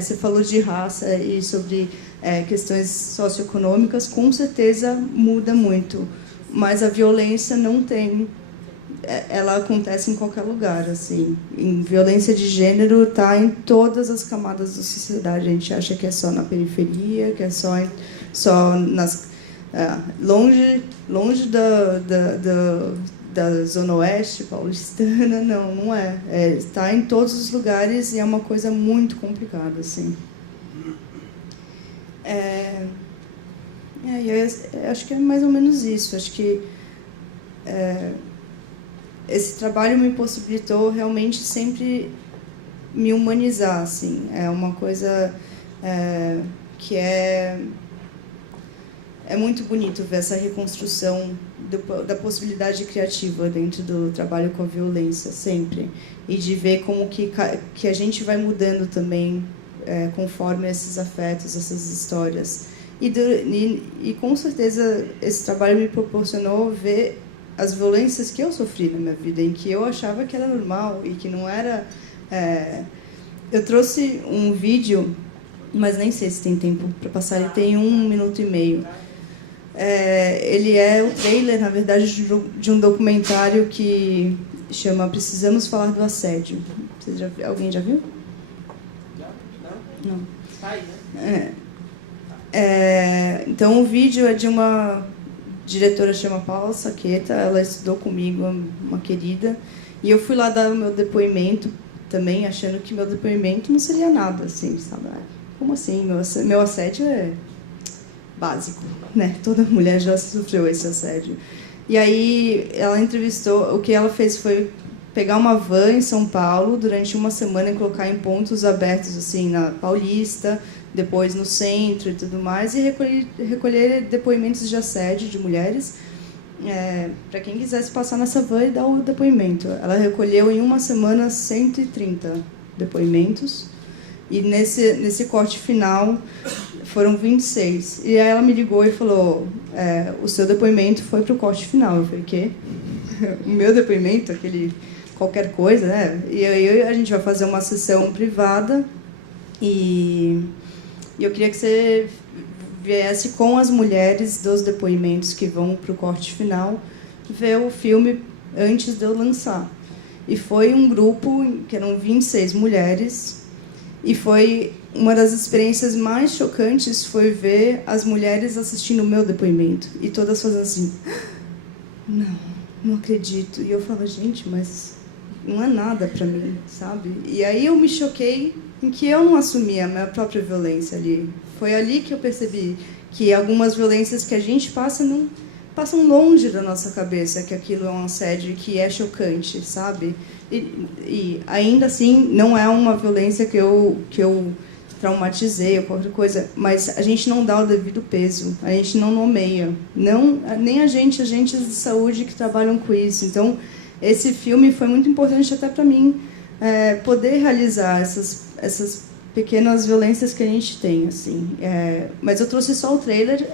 você falou de raça e sobre questões socioeconômicas, com certeza muda muito, mas a violência não tem, ela acontece em qualquer lugar, assim. Em violência de gênero está em todas as camadas da sociedade. A gente acha que é só na periferia, que é só nas longe da Zona Oeste paulistana. Não é. Está em todos os lugares e é uma coisa muito complicada, assim. Eu acho que é mais ou menos isso. Acho que esse trabalho me possibilitou realmente sempre me humanizar, assim. É uma coisa que é muito bonito ver essa reconstrução da possibilidade criativa dentro do trabalho com a violência, sempre. E de ver como que a gente vai mudando também conforme esses afetos, essas histórias. E com certeza esse trabalho me proporcionou ver as violências que eu sofri na minha vida, em que eu achava que era normal e que não era... Eu trouxe um vídeo, mas nem sei se tem tempo para passar, ele tem 1 minuto e meio. Ele é o trailer, na verdade, de um documentário que chama Precisamos Falar do Assédio. Alguém já viu? Não. Sai, né? Então, o vídeo é de uma diretora que chama Paula Saqueta. Ela estudou comigo, uma querida, e eu fui lá dar o meu depoimento também, achando que meu depoimento não seria nada, assim, sabe? Como assim? Meu assédio é básico, né? Toda mulher já sofreu esse assédio. E aí ela entrevistou, o que ela fez foi pegar uma van em São Paulo durante uma semana e colocar em pontos abertos, assim, na Paulista, depois no centro e tudo mais, e recolher depoimentos de assédio de mulheres, para quem quisesse passar nessa van e dar o depoimento. Ela recolheu em uma semana 130 depoimentos, e nesse corte final foram 26. E aí ela me ligou e falou, o seu depoimento foi para o corte final. Eu falei, o quê? O meu depoimento? Aquele qualquer coisa, né? E aí a gente vai fazer uma sessão privada e eu queria que você viesse com as mulheres dos depoimentos que vão para o corte final ver o filme antes de eu lançar. E foi um grupo que eram 26 mulheres, e foi uma das experiências mais chocantes foi ver as mulheres assistindo o meu depoimento e todas fazendo assim, não acredito. E eu falava, gente, mas não é nada para mim, sabe? E aí eu me choquei em que eu não assumi a minha própria violência ali. Foi ali que eu percebi que algumas violências que a gente passa não passam longe da nossa cabeça, que aquilo é um assédio e que é chocante, sabe? E ainda assim não é uma violência que eu traumatizei ou qualquer coisa, mas a gente não dá o devido peso, a gente não nomeia, nem agentes de saúde que trabalham com isso. Então esse filme foi muito importante até para mim poder realizar essas pequenas violências que a gente tem, assim. Mas eu trouxe só o trailer,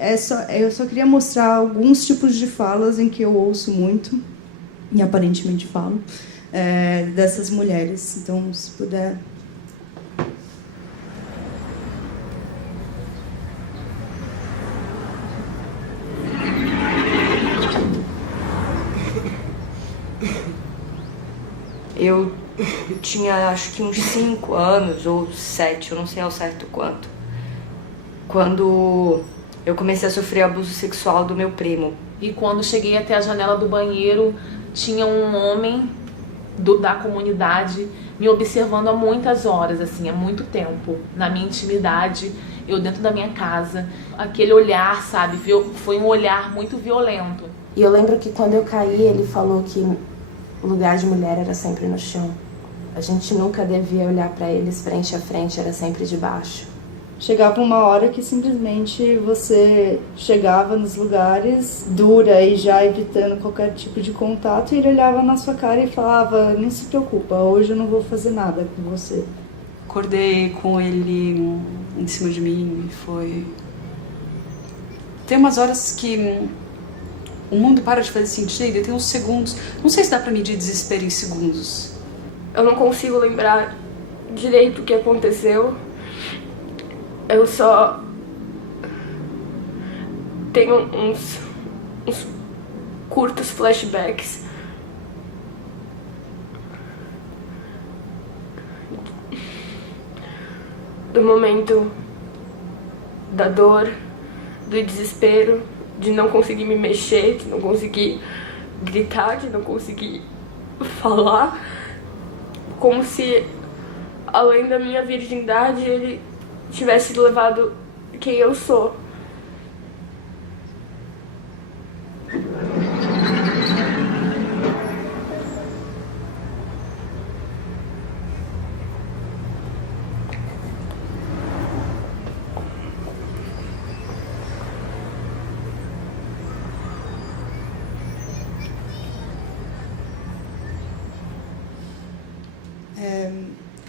eu só queria mostrar alguns tipos de falas em que eu ouço muito. e aparentemente falo, dessas mulheres. Então, se puder... Eu tinha, acho que uns 5 anos, ou 7, eu não sei ao certo quanto, quando eu comecei a sofrer abuso sexual do meu primo. E quando cheguei até a janela do banheiro, tinha um homem da comunidade me observando há muitas horas, assim, há muito tempo, na minha intimidade, eu dentro da minha casa. Aquele olhar, sabe, foi um olhar muito violento. E eu lembro que quando eu caí, ele falou que o lugar de mulher era sempre no chão. A gente nunca devia olhar para eles frente a frente, era sempre de baixo. Chegava uma hora que simplesmente você chegava nos lugares dura e já evitando qualquer tipo de contato, e ele olhava na sua cara e falava: não se preocupa, hoje eu não vou fazer nada com você. Acordei com ele em cima de mim, foi... Tem umas horas que o mundo para de fazer sentido e tem uns segundos, não sei se dá pra medir desespero em segundos. Eu não consigo lembrar direito o que aconteceu. Eu só tenho uns curtos flashbacks do momento da dor, do desespero, de não conseguir me mexer, de não conseguir gritar, de não conseguir falar, como se, além da minha virgindade, ele tivesse levado quem eu sou.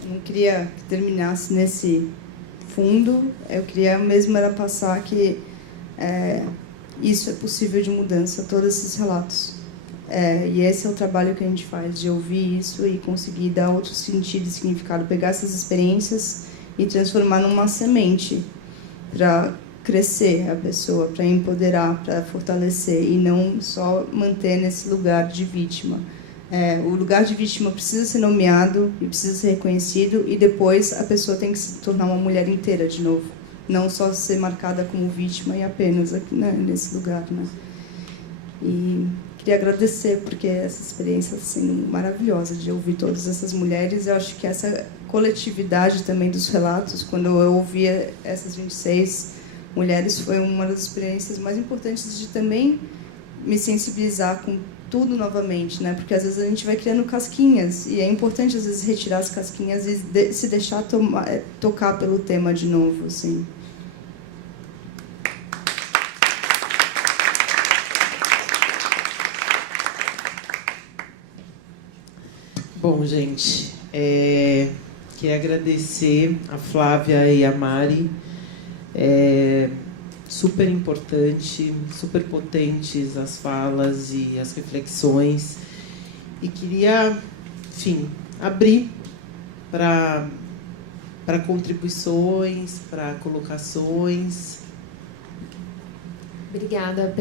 Não queria que terminasse nesse fundo, eu queria mesmo era passar que isso é possível de mudança, todos esses relatos. E esse é o trabalho que a gente faz, de ouvir isso e conseguir dar outro sentido e significado, pegar essas experiências e transformar numa semente para crescer a pessoa, para empoderar, para fortalecer, e não só manter nesse lugar de vítima. O lugar de vítima precisa ser nomeado e precisa ser reconhecido, e depois a pessoa tem que se tornar uma mulher inteira de novo, não só ser marcada como vítima e apenas aqui, né, nesse lugar, né? E queria agradecer, porque essa experiência está sendo maravilhosa de ouvir todas essas mulheres. Eu acho que essa coletividade também dos relatos, quando eu ouvia essas 26 mulheres, foi uma das experiências mais importantes de também me sensibilizar com tudo novamente, né? Porque às vezes a gente vai criando casquinhas e é importante às vezes retirar as casquinhas e se deixar tocar pelo tema de novo, assim. Bom, gente, queria agradecer a Flávia e a Mari. Super importante, super potentes as falas e as reflexões. E queria, enfim, abrir para contribuições, para colocações. Obrigada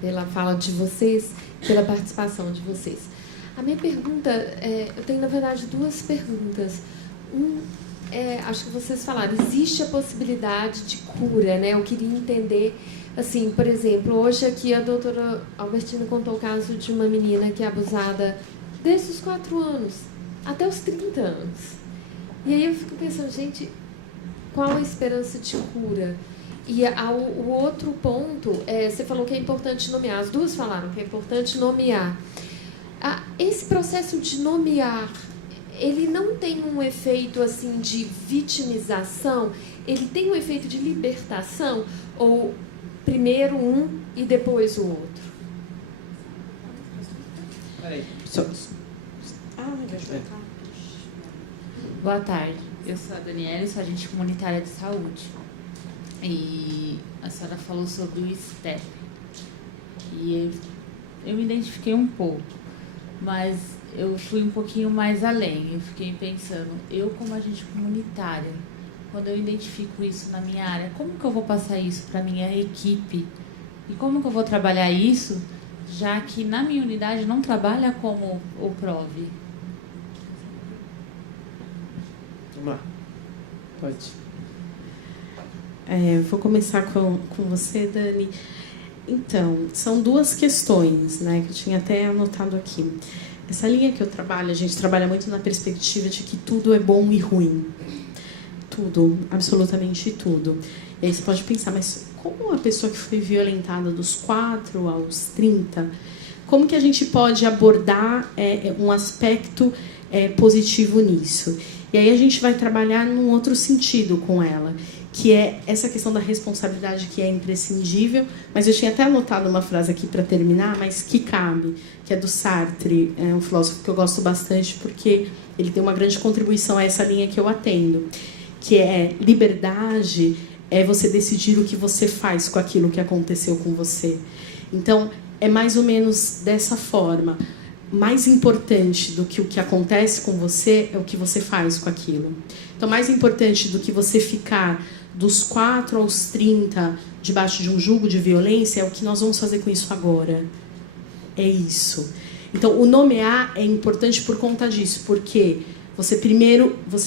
pela fala de vocês, pela participação de vocês. A minha pergunta, eu tenho, na verdade, 2 perguntas. Acho que vocês falaram, existe a possibilidade de cura, né? Eu queria entender, assim, por exemplo, hoje aqui a doutora Albertina contou o caso de uma menina que é abusada desde os 4 anos até os 30 anos. E aí eu fico pensando, gente, qual a esperança de cura? E o outro ponto, você falou que é importante nomear, as duas falaram que é importante nomear. Esse processo de nomear, ele não tem um efeito assim de vitimização, ele tem um efeito de libertação, ou primeiro um e depois o outro? Peraí, Boa tarde, eu sou a Daniela, sou agente comunitária de saúde. E a senhora falou sobre o STEP. E eu me identifiquei um pouco. Mas eu fui um pouquinho mais além. Eu fiquei pensando, eu como agente comunitária, quando eu identifico isso na minha área, como que eu vou passar isso para a minha equipe? E como que eu vou trabalhar isso, já que na minha unidade não trabalha como o PROV? Vamos lá. Pode. Vou começar com você, Dani. Então, são duas questões, né, que eu tinha até anotado aqui. Essa linha que eu trabalho, a gente trabalha muito na perspectiva de que tudo é bom e ruim. Tudo, absolutamente tudo. E aí você pode pensar, mas como uma pessoa que foi violentada dos 4 aos 30, como que a gente pode abordar um aspecto positivo nisso? E aí a gente vai trabalhar num outro sentido com ela, que é essa questão da responsabilidade que é imprescindível, mas eu tinha até anotado uma frase aqui para terminar, mas que cabe, que é do Sartre, um filósofo que eu gosto bastante porque ele tem uma grande contribuição a essa linha que eu atendo, que é liberdade é você decidir o que você faz com aquilo que aconteceu com você. Então, é mais ou menos dessa forma. Mais importante do que o que acontece com você é o que você faz com aquilo. Então, mais importante do que você ficar dos 4 aos 30 debaixo de um jugo de violência é o que nós vamos fazer com isso agora. É isso. Então, o nomear é importante por conta disso, porque você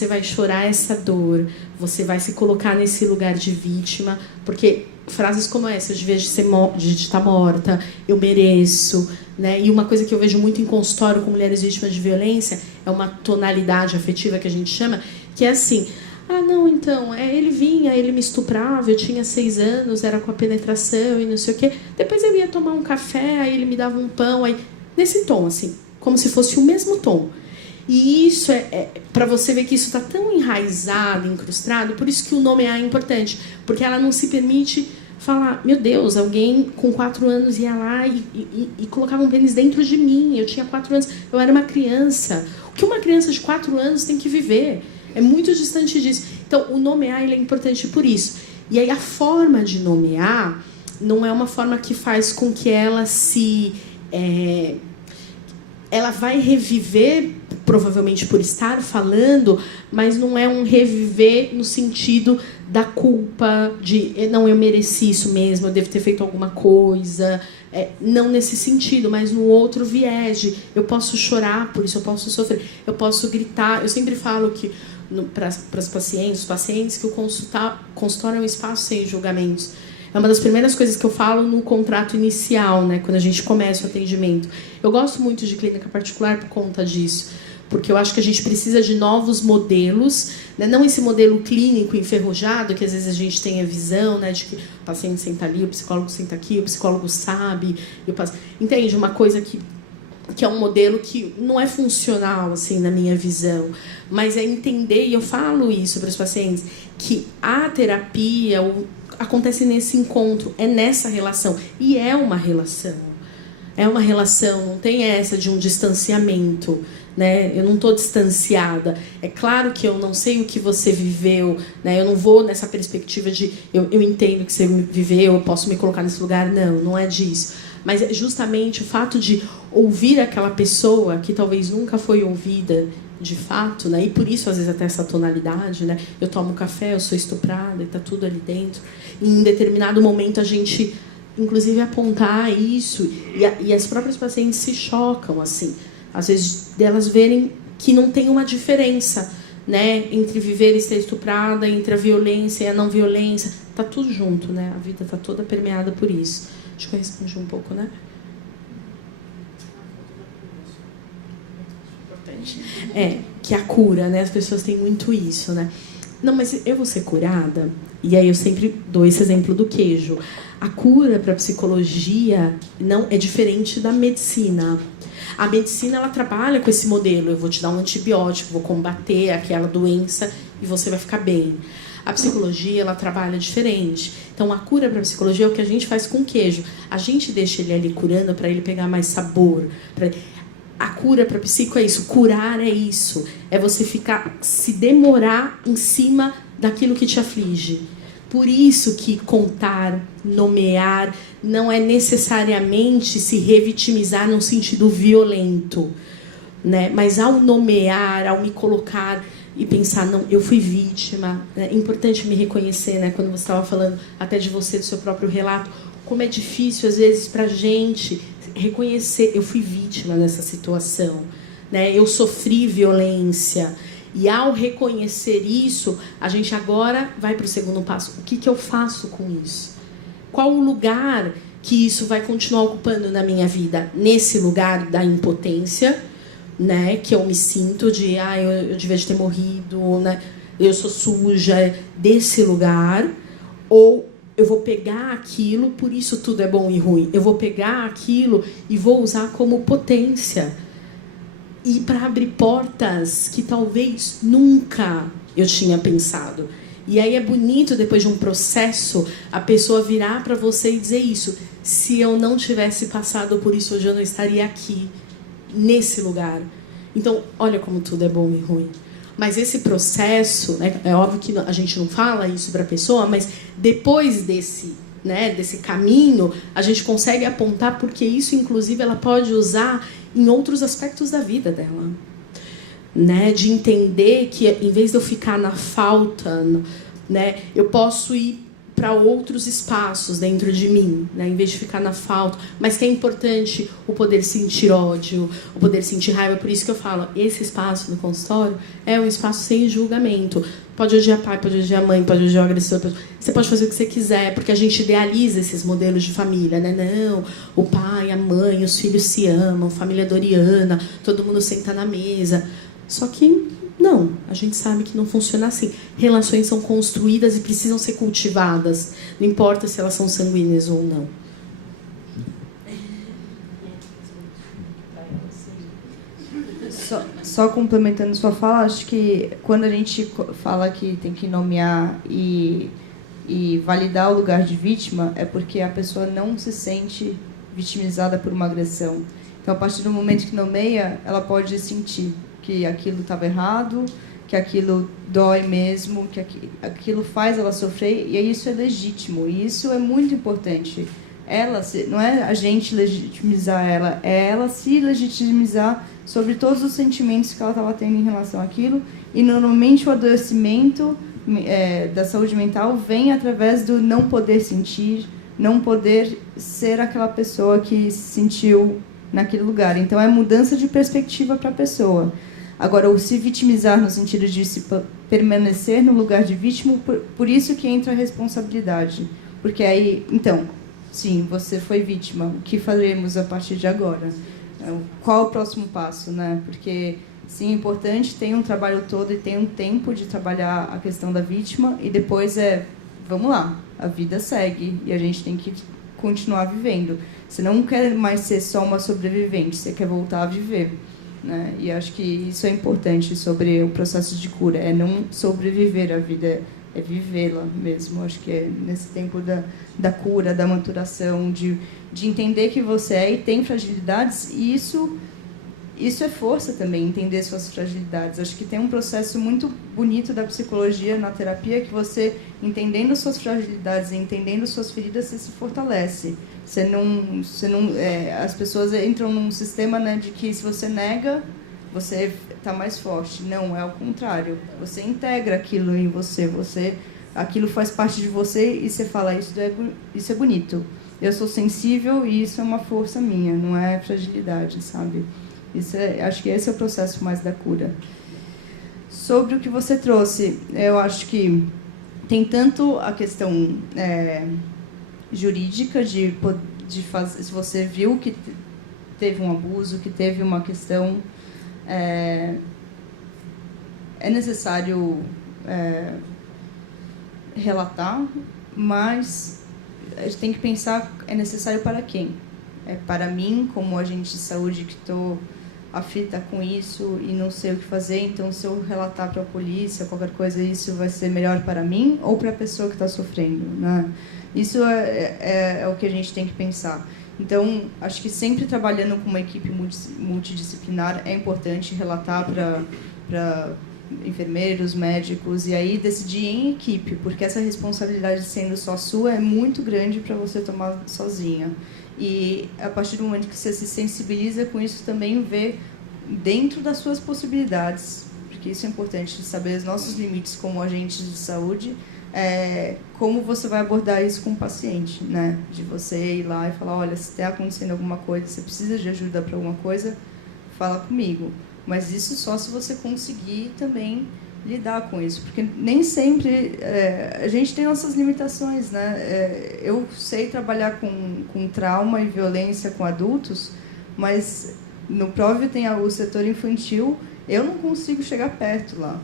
vai chorar essa dor, você vai se colocar nesse lugar de vítima, porque frases como essa, eu devia de estar morta, eu mereço, né? E uma coisa que eu vejo muito em consultório com mulheres vítimas de violência é uma tonalidade afetiva que a gente chama, que é assim: ah, não, então, ele vinha, ele me estuprava, eu tinha 6 anos, era com a penetração e não sei o quê, depois eu ia tomar um café, aí ele me dava um pão, aí nesse tom, assim, como se fosse o mesmo tom. E isso para você ver que isso está tão enraizado, incrustado, por isso que o nomear é importante, porque ela não se permite falar, meu Deus, alguém com 4 anos ia lá e colocava um pênis dentro de mim, eu tinha 4 anos, eu era uma criança. O que uma criança de 4 anos tem que viver? É muito distante disso. Então, o nomear ele é importante por isso. E aí a forma de nomear não é uma forma que faz com que ela ela vai reviver, provavelmente por estar falando, mas não é um reviver no sentido da culpa, de não, eu mereci isso mesmo, eu devo ter feito alguma coisa. Não nesse sentido, mas no outro viés de eu posso chorar por isso, eu posso sofrer, eu posso gritar. Eu sempre falo que para os pacientes, que o consultório é um espaço sem julgamentos. É uma das primeiras coisas que eu falo no contrato inicial, né, quando a gente começa o atendimento. Eu gosto muito de clínica particular por conta disso, porque eu acho que a gente precisa de novos modelos, né, não esse modelo clínico enferrujado, que às vezes a gente tem a visão, né, de que o paciente senta ali, o psicólogo senta aqui, o psicólogo sabe. Entende? Uma coisa que é um modelo que não é funcional, assim, na minha visão, mas é entender, e eu falo isso para os pacientes, que a terapia acontece nesse encontro, é nessa relação, e é uma relação, não tem essa de um distanciamento, né? Eu não estou distanciada, é claro que eu não sei o que você viveu, né? Eu não vou nessa perspectiva de eu entendo que você viveu, eu posso me colocar nesse lugar, não é disso, mas é justamente o fato de ouvir aquela pessoa que talvez nunca foi ouvida de fato, né? E por isso às vezes até essa tonalidade, né? Eu tomo café, eu sou estuprada e tá tudo ali dentro. E em determinado momento a gente, inclusive, apontar isso e as próprias pacientes se chocam, assim, às vezes delas verem que não tem uma diferença, né? Entre viver e ser estuprada, entre a violência e a não violência, tá tudo junto, né? A vida tá toda permeada por isso. Acho que eu respondi um pouco, né? Que a cura, né? As pessoas têm muito isso, né? Não, mas eu vou ser curada? E aí eu sempre dou esse exemplo do queijo. A cura para a psicologia não é diferente da medicina. A medicina, ela trabalha com esse modelo. Eu vou te dar um antibiótico, vou combater aquela doença e você vai ficar bem. A psicologia, ela trabalha diferente. Então, a cura para a psicologia é o que a gente faz com o queijo. A gente deixa ele ali curando para ele pegar mais sabor. A cura para psico é isso, curar é isso. É você se demorar em cima daquilo que te aflige. Por isso que contar, nomear, não é necessariamente se revitimizar num sentido violento, né? Mas ao nomear, ao me colocar e pensar, não, eu fui vítima, né? É importante me reconhecer, né? Quando você estava falando até de você, do seu próprio relato, como é difícil às vezes para a gente reconhecer, eu fui vítima nessa situação, né? Eu sofri violência. E ao reconhecer isso, a gente agora vai para o segundo passo. O que eu faço com isso? Qual o lugar que isso vai continuar ocupando na minha vida? Nesse lugar da impotência, né? Que eu me sinto de, eu devia ter morrido, né? Eu sou suja, desse lugar. Ou eu vou pegar aquilo, por isso tudo é bom e ruim. Eu vou pegar aquilo e vou usar como potência. E para abrir portas que talvez nunca eu tinha pensado. E aí é bonito, depois de um processo, a pessoa virar para você e dizer isso. Se eu não tivesse passado por isso, hoje eu não estaria aqui, nesse lugar. Então, olha como tudo é bom e ruim. Mas esse processo, né, é óbvio que a gente não fala isso para a pessoa, mas depois desse caminho, a gente consegue apontar porque isso, inclusive, ela pode usar em outros aspectos da vida dela, né? De entender que, em vez de eu ficar na falta, né, eu posso ir para outros espaços dentro de mim, né, em vez de ficar na falta. Mas que é importante o poder sentir ódio, o poder sentir raiva. Por isso que eu falo, esse espaço no consultório é um espaço sem julgamento. Pode odiar pai, pode odiar mãe, pode odiar o agressor. Você pode fazer o que você quiser, porque a gente idealiza esses modelos de família, né? Não, o pai, a mãe, os filhos se amam, família doriana, todo mundo senta na mesa. Só que não, a gente sabe que não funciona assim. Relações são construídas e precisam ser cultivadas. Não importa se elas são sanguíneas ou não. Só complementando sua fala, acho que quando a gente fala que tem que nomear e validar o lugar de vítima, é porque a pessoa não se sente vitimizada por uma agressão. Então, a partir do momento que nomeia, ela pode sentir que aquilo estava errado, que aquilo dói mesmo, que aquilo faz ela sofrer, e isso é legítimo, e isso é muito importante. Não é a gente legitimizar ela, é ela se legitimizar sobre todos os sentimentos que ela estava tendo em relação àquilo, e normalmente o adoecimento da saúde mental vem através do não poder sentir, não poder ser aquela pessoa que se sentiu naquele lugar. Então, é mudança de perspectiva para a pessoa. Agora, o se vitimizar no sentido de se permanecer no lugar de vítima, por isso que entra a responsabilidade. Porque aí, então, sim, você foi vítima, o que faremos a partir de agora? Qual o próximo passo, né? Porque, sim, é importante, tem um trabalho todo e tem um tempo de trabalhar a questão da vítima, e depois vamos lá, a vida segue e a gente tem que continuar vivendo. Você não quer mais ser só uma sobrevivente, você quer voltar a viver. Né? E acho que isso é importante sobre o processo de cura, é não sobreviver à vida, é vivê-la mesmo. Acho que é nesse tempo da cura, da maturação, de entender que você é e tem fragilidades, e isso é força também, entender suas fragilidades. Acho que tem um processo muito bonito da psicologia na terapia, que você, entendendo suas fragilidades, entendendo suas feridas, você se fortalece. As pessoas entram num sistema, né, de que se você nega, você está mais forte. Não, é o contrário. Você integra aquilo em você, aquilo faz parte de você, e você fala, isso é bonito. Eu sou sensível e isso é uma força minha, não é fragilidade, sabe? Acho que esse é o processo mais da cura. Sobre o que você trouxe, eu acho que tem tanto a questão jurídica de fazer, se você viu que teve um abuso, que teve uma questão, é necessário relatar, mas a gente tem que pensar, é necessário para quem? É para mim, como agente de saúde, que estou aflita com isso e não sei o que fazer, então se eu relatar para a polícia, qualquer coisa, isso vai ser melhor para mim ou para a pessoa que está sofrendo, né? Isso é o que a gente tem que pensar. Então, acho que sempre trabalhando com uma equipe multidisciplinar é importante relatar para enfermeiros, médicos, e aí decidir em equipe, porque essa responsabilidade sendo só sua é muito grande para você tomar sozinha. E a partir do momento que você se sensibiliza com isso, também vê dentro das suas possibilidades, porque isso é importante, saber os nossos limites como agentes de saúde, como você vai abordar isso com o paciente, né? De você ir lá e falar, olha, se está acontecendo alguma coisa, você precisa de ajuda para alguma coisa, fala comigo. Mas isso só se você conseguir também lidar com isso, porque nem sempre a gente tem nossas limitações, né? Eu sei trabalhar com trauma e violência com adultos, mas no PROV tem o setor infantil, eu não consigo chegar perto lá,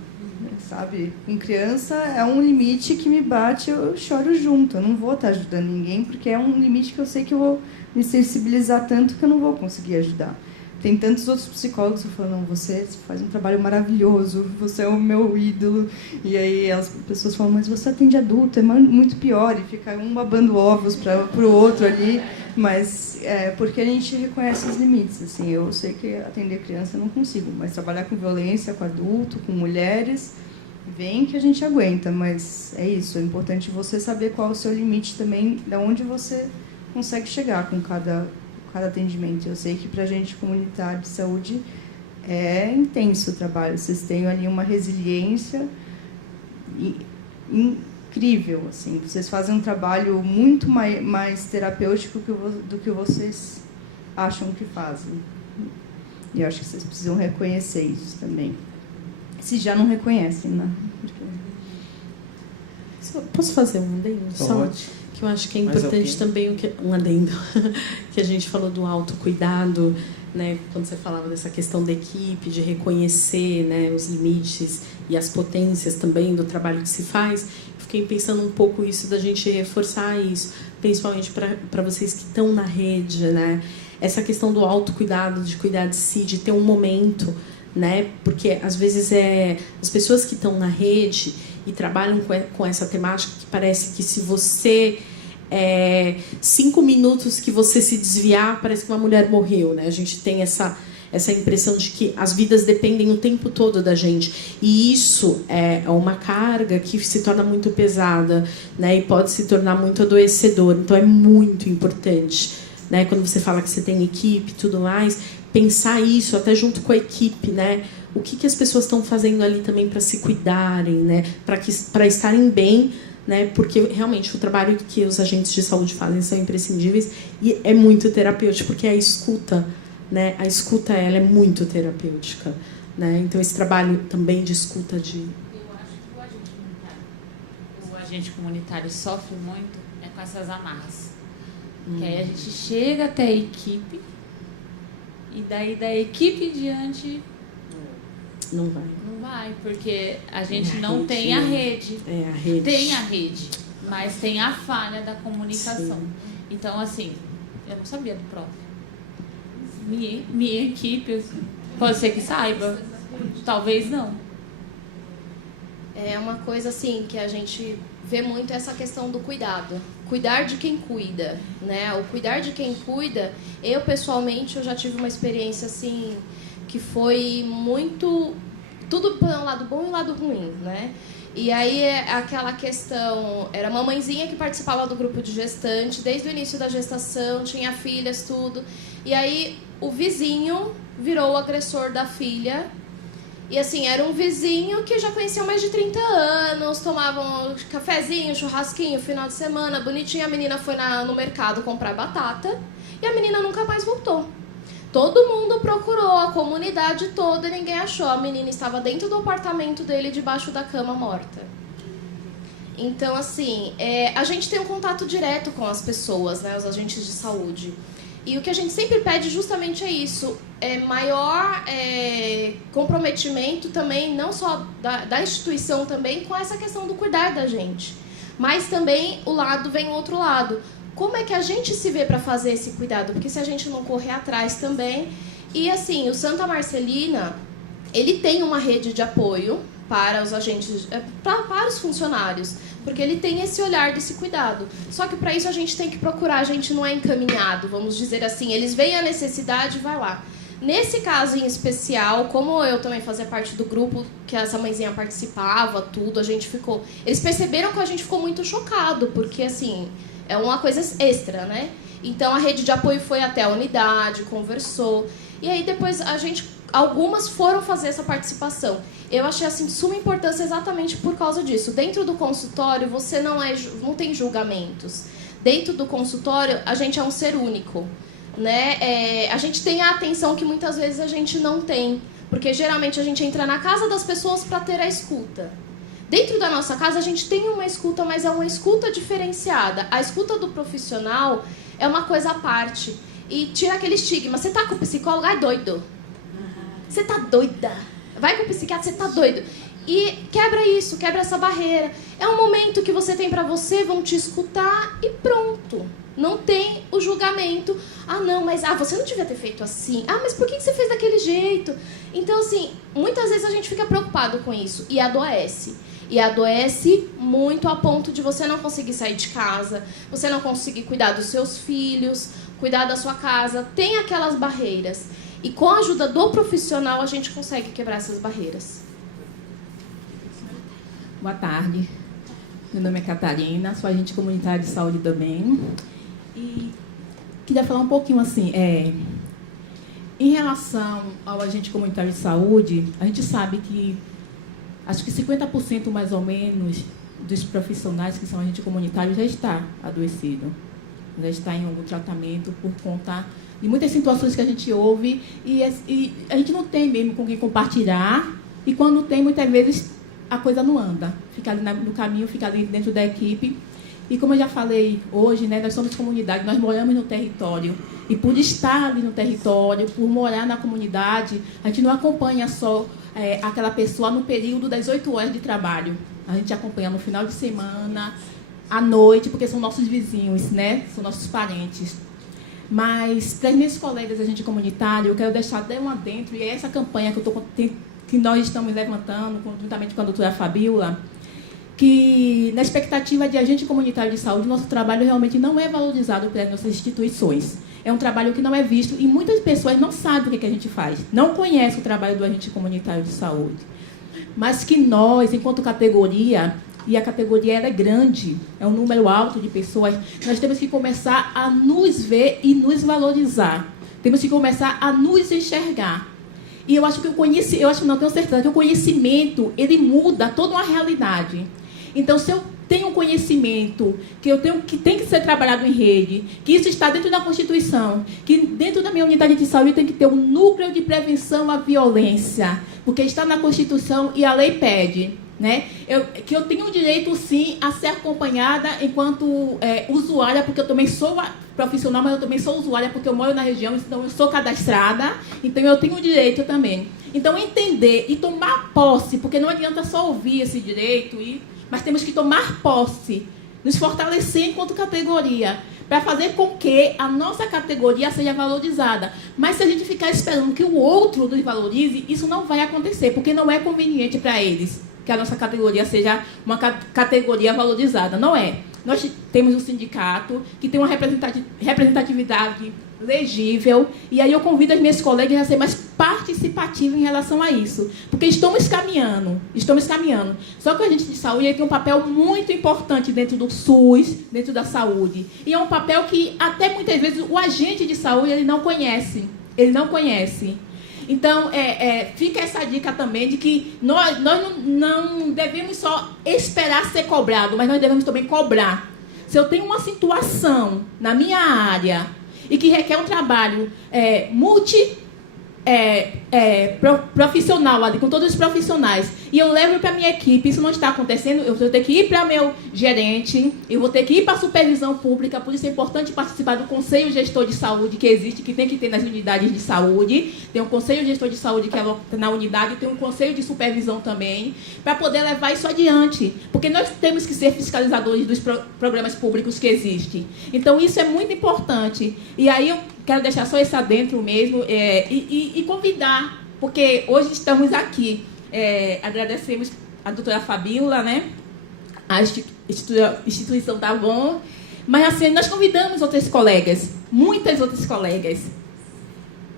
sabe? Com criança é um limite que me bate, eu choro junto, eu não vou estar ajudando ninguém, porque é um limite que eu sei que eu vou me sensibilizar tanto que eu não vou conseguir ajudar. Tem tantos outros psicólogos que falam, não, você faz um trabalho maravilhoso, você é o meu ídolo. E aí as pessoas falam, mas você atende adulto, é muito pior. E fica um babando ovos para o outro ali. Mas porque a gente reconhece os limites. Assim, eu sei que atender criança eu não consigo, mas trabalhar com violência, com adulto, com mulheres, vem que a gente aguenta. Mas é isso, é importante você saber qual é o seu limite também, de onde você consegue chegar com cada atendimento. Eu sei que para a gente comunitária de saúde é intenso o trabalho. Vocês têm ali uma resiliência incrível. Assim. Vocês fazem um trabalho muito mais terapêutico do que vocês acham que fazem. E eu acho que vocês precisam reconhecer isso também. Se já não reconhecem, né? Posso fazer um adendo? Pode. Que eu acho que é importante também um adendo que a gente falou do autocuidado, né? Quando você falava dessa questão da equipe, de reconhecer, né, os limites e as potências também do trabalho que se faz, eu fiquei pensando um pouco isso da gente reforçar isso, principalmente para vocês que estão na rede, né? Essa questão do autocuidado, de cuidar de si, de ter um momento, né? Porque às vezes as pessoas que estão na rede e trabalham com essa temática, que parece que se você 5 minutos que você se desviar, parece que uma mulher morreu, né? A gente tem essa impressão de que as vidas dependem o tempo todo da gente, e isso é uma carga que se torna muito pesada, né? E pode se tornar muito adoecedor. Então é muito importante, né? Quando você fala que você tem equipe e tudo mais, pensar isso até junto com a equipe, né? O que as pessoas estão fazendo ali também para se cuidarem, né? Para estarem bem, né? Porque realmente o trabalho que os agentes de saúde fazem são imprescindíveis e é muito terapêutico, porque a escuta, né? A escuta ela é muito terapêutica, né? Então esse trabalho também de escuta de... Eu acho que o agente comunitário sofre muito com essas amarras. Que aí a gente chega até a equipe e daí da equipe em diante não vai. Não vai, porque a gente não tem a rede. É, a rede. Tem a rede, mas tem a falha da comunicação. Sim. Então, assim, eu não sabia do PROV. Minha equipe, pode ser que saiba, talvez não. É uma coisa, assim, que a gente vê muito essa questão do cuidado. Cuidar de quem cuida, né? O cuidar de quem cuida, eu, pessoalmente, eu já tive uma experiência, assim, que foi muito... Tudo para um lado bom e um lado ruim, né? E aí, aquela questão... Era a mamãezinha que participava do grupo de gestante, desde o início da gestação, tinha filhas, tudo. E aí, o vizinho virou o agressor da filha. E, assim, era um vizinho que já conhecia mais de 30 anos, tomavam um cafezinho, churrasquinho, final de semana, bonitinho. A menina foi no mercado comprar batata e a menina nunca mais voltou. Todo mundo procurou, a comunidade toda, e ninguém achou. A menina estava dentro do apartamento dele, debaixo da cama, morta. Então, assim, a gente tem um contato direto com as pessoas, né, os agentes de saúde. E o que a gente sempre pede justamente é isso, maior comprometimento também, não só da instituição também, com essa questão do cuidar da gente. Mas também vem o outro lado. Como é que a gente se vê para fazer esse cuidado? Porque se a gente não correr atrás também... E, assim, o Santa Marcelina, ele tem uma rede de apoio para os agentes, para os funcionários, porque ele tem esse olhar desse cuidado. Só que para isso a gente tem que procurar, a gente não é encaminhado, vamos dizer assim. Eles veem a necessidade e vai lá. Nesse caso em especial, como eu também fazia parte do grupo que essa mãezinha participava, tudo, a gente ficou... Eles perceberam que a gente ficou muito chocado, porque, assim, é uma coisa extra, né? Então, a rede de apoio foi até a unidade, conversou. E aí, depois, algumas foram fazer essa participação. Eu achei, assim, de suma importância exatamente por causa disso. Dentro do consultório, você não tem julgamentos. Dentro do consultório, a gente é um ser único. Né? A gente tem a atenção que muitas vezes a gente não tem, porque geralmente a gente entra na casa das pessoas para ter a escuta. Dentro da nossa casa a gente tem uma escuta, mas é uma escuta diferenciada. A escuta do profissional é uma coisa à parte e tira aquele estigma. Você tá com o psicólogo? Ai, doido. Você tá doida. Vai com o psiquiatra, você tá doido. E quebra isso, quebra essa barreira. É um momento que você tem para você, vão te escutar e pronto. Não tem o julgamento. Ah, não, mas você não devia ter feito assim. Ah, mas por que você fez daquele jeito? Então, assim, muitas vezes a gente fica preocupado com isso e adoece. E adoece muito a ponto de você não conseguir sair de casa, você não conseguir cuidar dos seus filhos, cuidar da sua casa. Tem aquelas barreiras. E com a ajuda do profissional, a gente consegue quebrar essas barreiras. Boa tarde. Meu nome é Catarina, sou agente comunitária de saúde também. E queria falar um pouquinho assim, em relação ao agente comunitário de saúde, a gente sabe que acho que 50% mais ou menos dos profissionais que são agente comunitário já está adoecido, já está em algum tratamento por conta de muitas situações que a gente ouve e a gente não tem mesmo com quem compartilhar e quando tem, muitas vezes a coisa não anda, fica ali no caminho, fica ali dentro da equipe. E como eu já falei hoje, né, nós somos comunidade, nós moramos no território. E por estar ali no território, por morar na comunidade, a gente não acompanha só aquela pessoa no período das 8 horas de trabalho. A gente acompanha no final de semana, à noite, porque são nossos vizinhos, né, são nossos parentes. Mas, para as minhas colegas da agente comunitário, eu quero deixar até um adentro, e é essa campanha que nós estamos levantando, juntamente com a doutora Fabíola, que, na expectativa de agente comunitário de saúde, nosso trabalho realmente não é valorizado pelas nossas instituições. É um trabalho que não é visto e muitas pessoas não sabem o que a gente faz, não conhecem o trabalho do agente comunitário de saúde. Mas que nós, enquanto categoria, e a categoria é grande, é um número alto de pessoas, nós temos que começar a nos ver e nos valorizar. Temos que começar a nos enxergar. E eu acho que tenho certeza que o conhecimento, ele muda toda uma realidade. Então, se eu tenho um conhecimento que tem que ser trabalhado em rede, que isso está dentro da Constituição, que dentro da minha unidade de saúde tem que ter um núcleo de prevenção à violência, porque está na Constituição e a lei pede, né? Que eu tenho o direito, sim, a ser acompanhada enquanto usuária, porque eu também sou profissional, mas eu também sou usuária, porque eu moro na região, então eu sou cadastrada, então eu tenho o direito também. Então, entender e tomar posse, porque não adianta só ouvir esse direito, mas temos que tomar posse, nos fortalecer enquanto categoria, para fazer com que a nossa categoria seja valorizada. Mas se a gente ficar esperando que o outro nos valorize, isso não vai acontecer, porque não é conveniente para eles que a nossa categoria seja uma categoria valorizada. Não é. Nós temos um sindicato que tem uma representatividade legível, e aí eu convido as minhas colegas a ser mais participativas em relação a isso, porque estamos caminhando. Só que a gente de saúde tem um papel muito importante dentro do SUS, dentro da saúde, e é um papel que até muitas vezes o agente de saúde ele não conhece. Então, fica essa dica também de que nós não devemos só esperar ser cobrado, mas nós devemos também cobrar. Se eu tenho uma situação na minha área e que requer um trabalho profissional ali, com todos os profissionais, e eu levo para a minha equipe, isso não está acontecendo, eu vou ter que ir para meu gerente, eu vou ter que ir para a supervisão pública, por isso é importante participar do Conselho Gestor de Saúde que existe, que tem que ter nas unidades de saúde, tem um Conselho Gestor de Saúde que é na unidade, tem um Conselho de Supervisão também, para poder levar isso adiante, porque nós temos que ser fiscalizadores dos programas públicos que existem. Então, isso é muito importante. E aí, eu quero deixar só isso adentro mesmo e convidar, porque hoje estamos aqui. Agradecemos a doutora Fabíola, né? A instituição Tá Bom, mas assim, nós convidamos outras colegas, muitas outras colegas,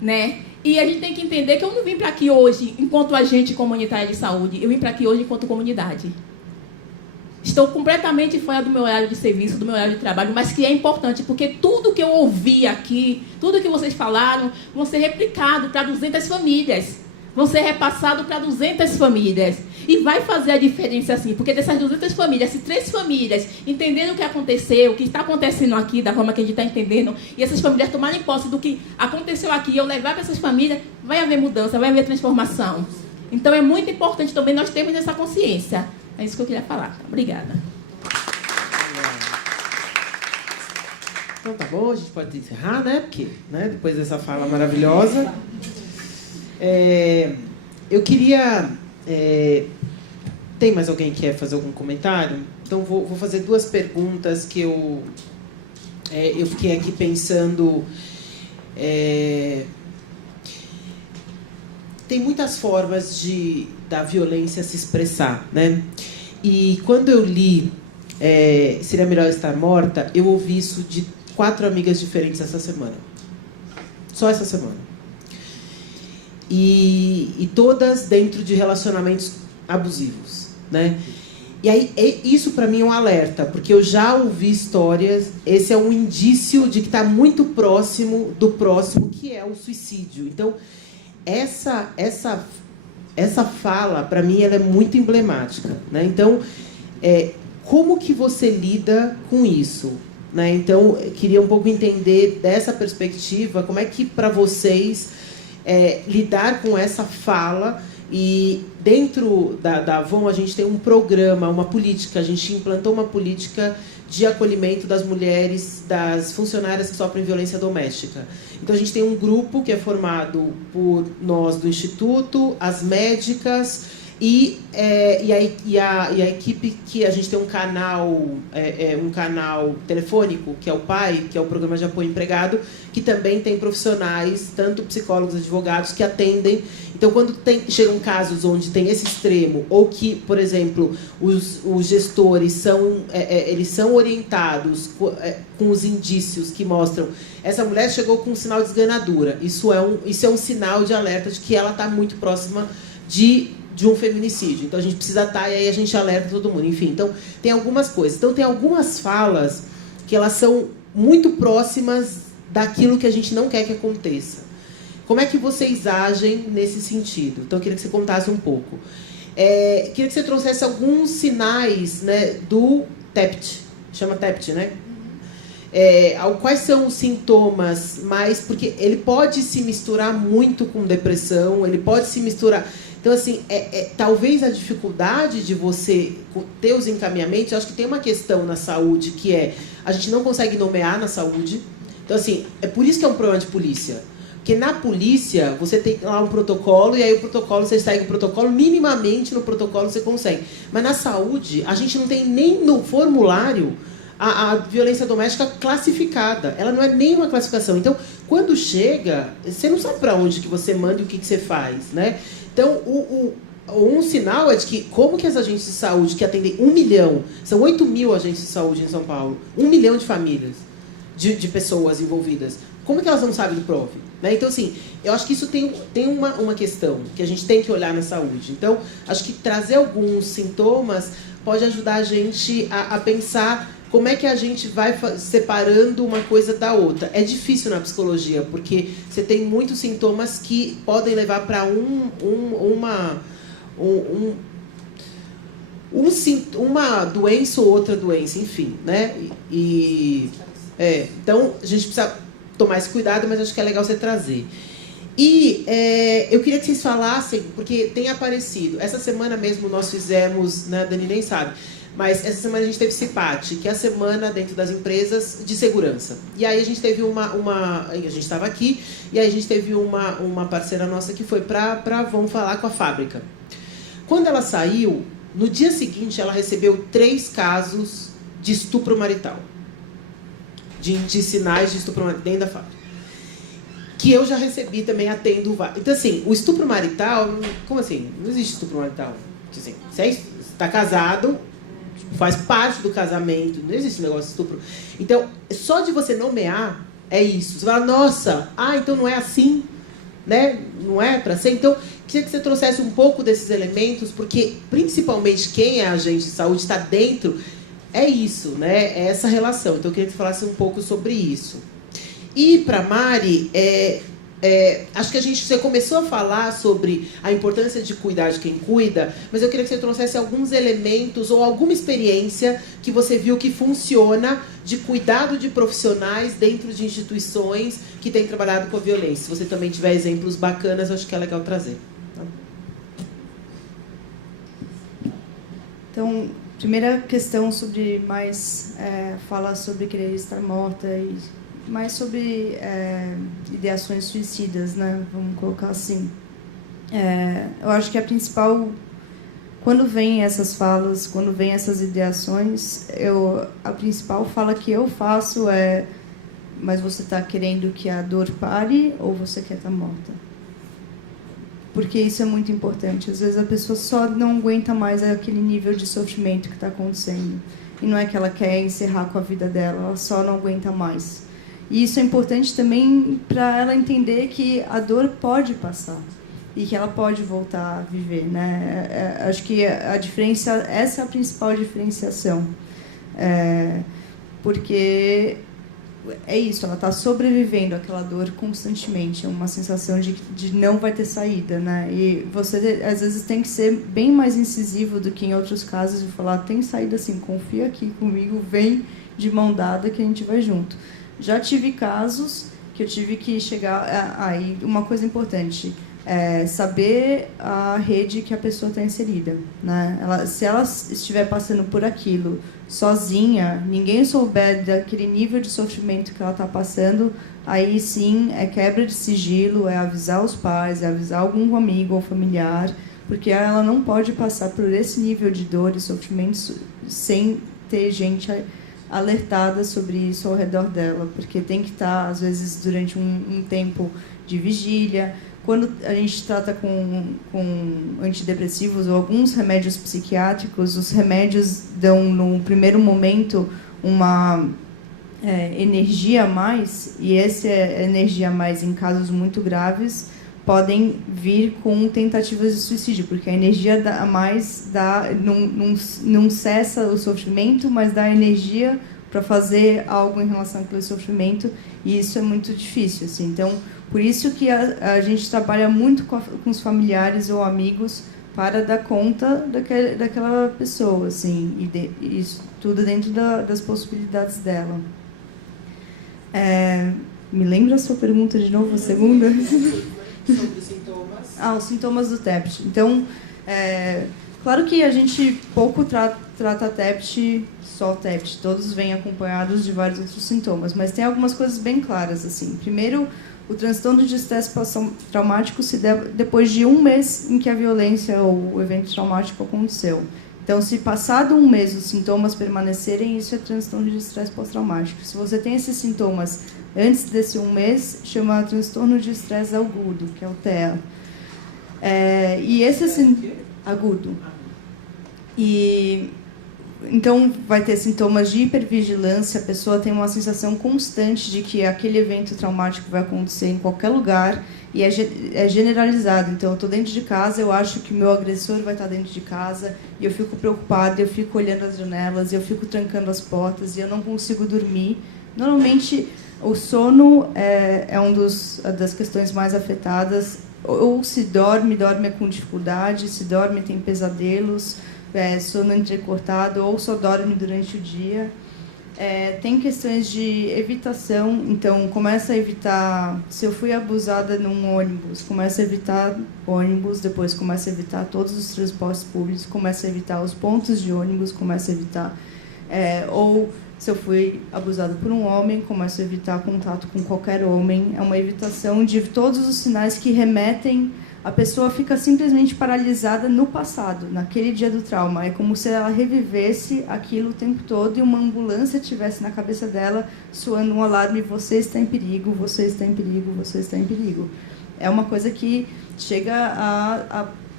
né? E a gente tem que entender que eu não vim para aqui hoje enquanto agente comunitário de saúde, eu vim para aqui hoje enquanto comunidade. Estou completamente fora do meu horário de serviço, do meu horário de trabalho, mas que é importante, porque tudo que eu ouvi aqui, tudo que vocês falaram, vão ser replicado para 200 famílias. Vão ser repassados para 200 famílias. E vai fazer a diferença assim, porque dessas 200 famílias, se 3 famílias entenderem o que aconteceu, o que está acontecendo aqui, da forma que a gente está entendendo, e essas famílias tomarem posse do que aconteceu aqui, e eu levar para essas famílias, vai haver mudança, vai haver transformação. Então é muito importante também nós termos essa consciência. É isso que eu queria falar. Obrigada. Então tá bom, a gente pode encerrar, né? Porque, né, depois dessa fala maravilhosa. Eu queria... tem mais alguém que quer fazer algum comentário? Então vou fazer 2 perguntas que eu fiquei aqui pensando. Tem muitas formas da violência se expressar, né? E quando eu li Seria Melhor Estar Morta, eu ouvi isso de 4 amigas diferentes essa semana. Só essa semana. E todas dentro de relacionamentos abusivos, né? E aí, isso para mim é um alerta, porque eu já ouvi histórias, esse é um indício de que está muito próximo do próximo, que é o suicídio. Então, essa fala, para mim, ela é muito emblemática, né? Então, como que você lida com isso? Né? Então, eu queria um pouco entender dessa perspectiva, como é que, para vocês, lidar com essa fala. E dentro da Avon, a gente tem um programa, uma política, a gente implantou uma política de acolhimento das mulheres, das funcionárias que sofrem violência doméstica. Então, a gente tem um grupo que é formado por nós do Instituto, as médicas e a equipe, que a gente tem um canal telefônico, que é o PAI, que é o Programa de Apoio Empregado, que também tem profissionais, tanto psicólogos, advogados, que atendem. Então, quando chegam casos onde tem esse extremo, ou que, por exemplo, os gestores eles são orientados com os indícios que mostram essa mulher chegou com um sinal de esganadura, isso é um sinal de alerta de que ela está muito próxima de um feminicídio. Então, a gente precisa estar, e aí a gente alerta todo mundo. Enfim, então, tem algumas coisas. Então, tem algumas falas que elas são muito próximas daquilo que a gente não quer que aconteça. Como é que vocês agem nesse sentido? Então, eu queria que você contasse um pouco. Queria que você trouxesse alguns sinais, né, do TEPT. Chama TEPT, né? Quais são os sintomas mais... Porque ele pode se misturar muito com depressão, ele pode se misturar... Então, assim, talvez a dificuldade de você ter os encaminhamentos, eu acho que tem uma questão na saúde que a gente não consegue nomear na saúde. Então, assim, é por isso que é um problema de polícia. Porque na polícia, você tem lá um protocolo, e aí você segue o protocolo, minimamente no protocolo você consegue. Mas na saúde, a gente não tem nem no formulário a violência doméstica classificada. Ela não é nem uma classificação. Então, quando chega, você não sabe para onde que você manda e o que você faz, né? Então, um sinal é de que, como que as agências de saúde que atendem 1 milhão, são 8 mil agências de saúde em São Paulo, 1 milhão de famílias, de pessoas envolvidas, como que elas não sabem do PROV? Né? Então, assim, eu acho que isso tem uma questão que a gente tem que olhar na saúde. Então, acho que trazer alguns sintomas pode ajudar a gente a pensar como é que a gente vai separando uma coisa da outra. É difícil na psicologia, porque você tem muitos sintomas que podem levar para uma doença ou outra doença, enfim, né? Então, a gente precisa tomar esse cuidado, mas acho que é legal você trazer. E eu queria que vocês falassem, porque tem aparecido. Essa semana mesmo nós fizemos, né, a Dani nem sabe, mas essa semana a gente teve CIPAT, que é a semana dentro das empresas de segurança. E aí a gente teve a gente estava aqui, e aí a gente teve uma parceira nossa que foi para Avon falar com a fábrica. Quando ela saiu, no dia seguinte ela recebeu 3 casos de estupro marital. De sinais de estupro marital dentro da fábrica. Que eu já recebi também, atendo. Então, assim, o estupro marital, como assim? Não existe estupro marital. Assim, você está casado, faz parte do casamento, não existe negócio de estupro. Então, só de você nomear, é isso. Você fala, nossa, então não é assim. né? Não é para ser? Então, queria que você trouxesse um pouco desses elementos, porque principalmente quem é agente de saúde está dentro, é isso, né? É essa relação. Então, eu queria que você falasse um pouco sobre isso. E para Mari, acho que você começou a falar sobre a importância de cuidar de quem cuida, mas eu queria que você trouxesse alguns elementos ou alguma experiência que você viu que funciona de cuidado de profissionais dentro de instituições que têm trabalhado com a violência. Se você também tiver exemplos bacanas, acho que é legal trazer. Então, primeira questão sobre mais falar sobre querer estar morta e mais sobre ideações suicidas, né? Vamos colocar assim. Eu acho que a principal, quando vem essas falas, quando vem essas ideações, a principal fala que eu faço mas você está querendo que a dor pare ou você quer estar morta? Porque isso é muito importante. Às vezes a pessoa só não aguenta mais aquele nível de sofrimento que está acontecendo. E não é que ela quer encerrar com a vida dela, ela só não aguenta mais. E isso é importante também para ela entender que a dor pode passar e que ela pode voltar a viver, né? Acho que a diferença, essa é a principal diferenciação, porque é isso, ela está sobrevivendo àquela dor constantemente, é uma sensação de não vai ter saída, né? E você às vezes tem que ser bem mais incisivo do que em outros casos e falar, tem saída sim, confia aqui comigo, vem de mão dada que a gente vai junto. Já tive casos que eu tive que chegar... Aí, uma coisa importante, saber a rede que a pessoa está inserida, né? Se ela estiver passando por aquilo sozinha, ninguém souber daquele nível de sofrimento que ela está passando, aí sim é quebra de sigilo, é avisar os pais, é avisar algum amigo ou familiar, porque ela não pode passar por esse nível de dor e sofrimento sem ter gente alertada sobre isso ao redor dela, porque tem que estar, às vezes, durante um tempo de vigília. Quando a gente trata com antidepressivos ou alguns remédios psiquiátricos, os remédios dão, no primeiro momento, uma energia a mais, e essa energia a mais, em casos muito graves, podem vir com tentativas de suicídio, porque a energia a mais não cessa o sofrimento, mas dá energia para fazer algo em relação àquele sofrimento, e isso é muito difícil, assim. Então, por isso que a gente trabalha muito com os familiares ou amigos para dar conta daquela pessoa, assim, e isso tudo dentro das possibilidades dela. Me lembra a sua pergunta de novo, a segunda? Sobre os sintomas. Os sintomas do TEPT. Então, claro que a gente pouco trata TEPT, só TEPT. Todos vêm acompanhados de vários outros sintomas, mas tem algumas coisas bem claras, assim. Primeiro, o transtorno de estresse pós-traumático se dá depois de um mês em que a violência ou o evento traumático aconteceu. Então, se passado um mês os sintomas permanecerem, isso é transtorno de estresse pós-traumático. Se você tem esses sintomas antes desse um mês, chama transtorno de estresse agudo, que é o TEA. E esse agudo. E então vai ter sintomas de hipervigilância, a pessoa tem uma sensação constante de que aquele evento traumático vai acontecer em qualquer lugar e é generalizado. Então, eu estou dentro de casa, eu acho que o meu agressor vai estar dentro de casa e eu fico preocupada, eu fico olhando as janelas, eu fico trancando as portas e eu não consigo dormir. Normalmente, o sono é uma das questões mais afetadas. Ou se dorme com dificuldade, se dorme tem pesadelos, sono entrecortado, ou só dorme durante o dia. Tem questões de evitação, então começa a evitar, se eu fui abusada num ônibus, começa a evitar ônibus, depois começa a evitar todos os transportes públicos, começa a evitar os pontos de ônibus, começa a evitar, ou se eu fui abusada por um homem, começo a evitar contato com qualquer homem. É uma evitação de todos os sinais que remetem. A pessoa fica simplesmente paralisada no passado, naquele dia do trauma. É como se ela revivesse aquilo o tempo todo e uma ambulância estivesse na cabeça dela, soando um alarme: você está em perigo, você está em perigo, você está em perigo. É uma coisa que chega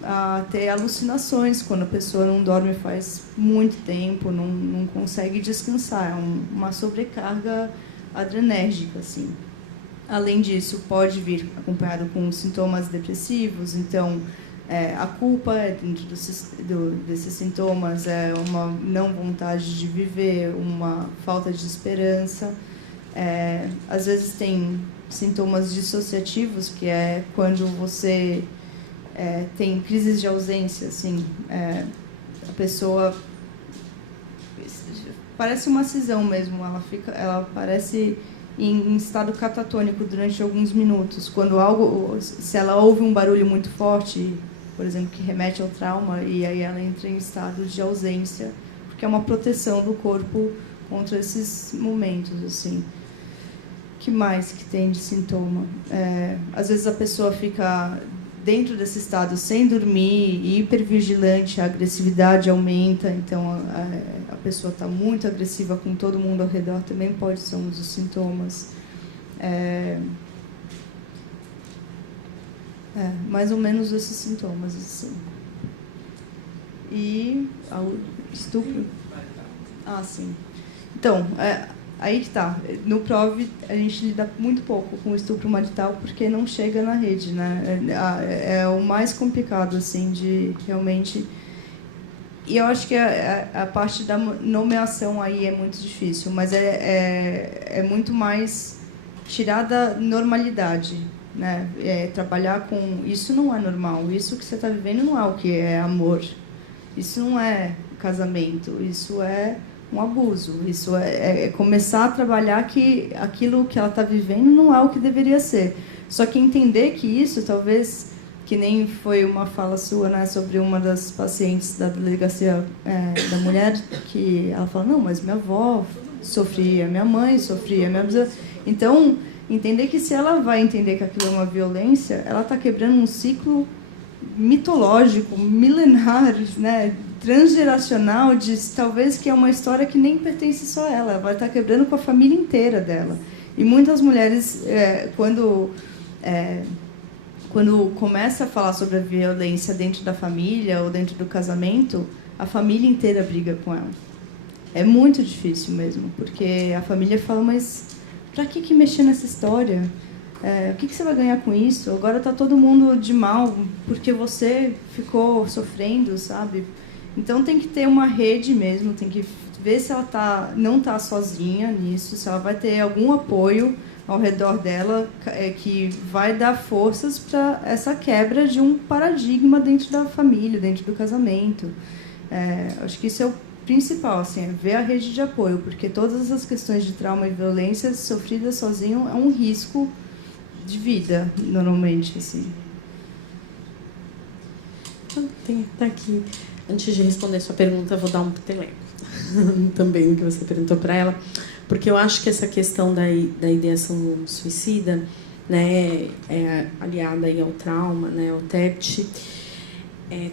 a ter alucinações quando a pessoa não dorme faz muito tempo, não consegue descansar. É uma sobrecarga adrenérgica, assim. Além disso, pode vir acompanhado com sintomas depressivos, então a culpa dentro desses sintomas é uma não vontade de viver, uma falta de esperança. Às vezes tem sintomas dissociativos, que é quando você tem crises de ausência, assim, a pessoa parece uma cisão mesmo, ela parece em estado catatônico durante alguns minutos, se ela ouve um barulho muito forte, por exemplo, que remete ao trauma, e aí ela entra em estado de ausência, porque é uma proteção do corpo contra esses momentos, assim. Que mais que tem de sintoma? Às vezes a pessoa fica dentro desse estado sem dormir, hipervigilante, a agressividade aumenta, então a pessoa está muito agressiva com todo mundo ao redor, também pode ser um dos sintomas. Mais ou menos esses sintomas, assim. E estupro? Sim. Então, aí que tá. No PROV, a gente lida muito pouco com o estupro marital porque não chega na rede, né? É o mais complicado, assim, de realmente... E eu acho que a parte da nomeação aí é muito difícil, mas é muito mais tirar da normalidade, né? Trabalhar com... Isso não é normal, isso que você está vivendo não é o que é amor, isso não é casamento, isso é um abuso, isso é começar a trabalhar que aquilo que ela está vivendo não é o que deveria ser. Só que entender que isso, talvez, que nem foi uma fala sua, né, sobre uma das pacientes da delegacia da mulher, que ela fala, não, mas minha avó sofria, minha mãe sofria, minha bisavó... Então, entender que se ela vai entender que aquilo é uma violência, ela está quebrando um ciclo mitológico, milenar, né, transgeracional, de talvez que é uma história que nem pertence só a ela, ela vai estar quebrando com a família inteira dela. E muitas mulheres, quando começa a falar sobre a violência dentro da família ou dentro do casamento, a família inteira briga com ela. É muito difícil mesmo, porque a família fala, mas para que mexer nessa história? O que você vai ganhar com isso? Agora está todo mundo de mal porque você ficou sofrendo, sabe? Então tem que ter uma rede mesmo, tem que ver se ela não está sozinha nisso, se ela vai ter algum apoio ao redor dela que vai dar forças para essa quebra de um paradigma dentro da família, dentro do casamento. Acho que isso é o principal, assim, é ver a rede de apoio, porque todas essas questões de trauma e violência sofridas sozinho é um risco de vida, normalmente, assim. Tá aqui. Antes de responder sua pergunta, vou dar um peteleco também no que você perguntou para ela, porque eu acho que essa questão da ideação suicida, né, aliada aí ao trauma, né, ao TEPT,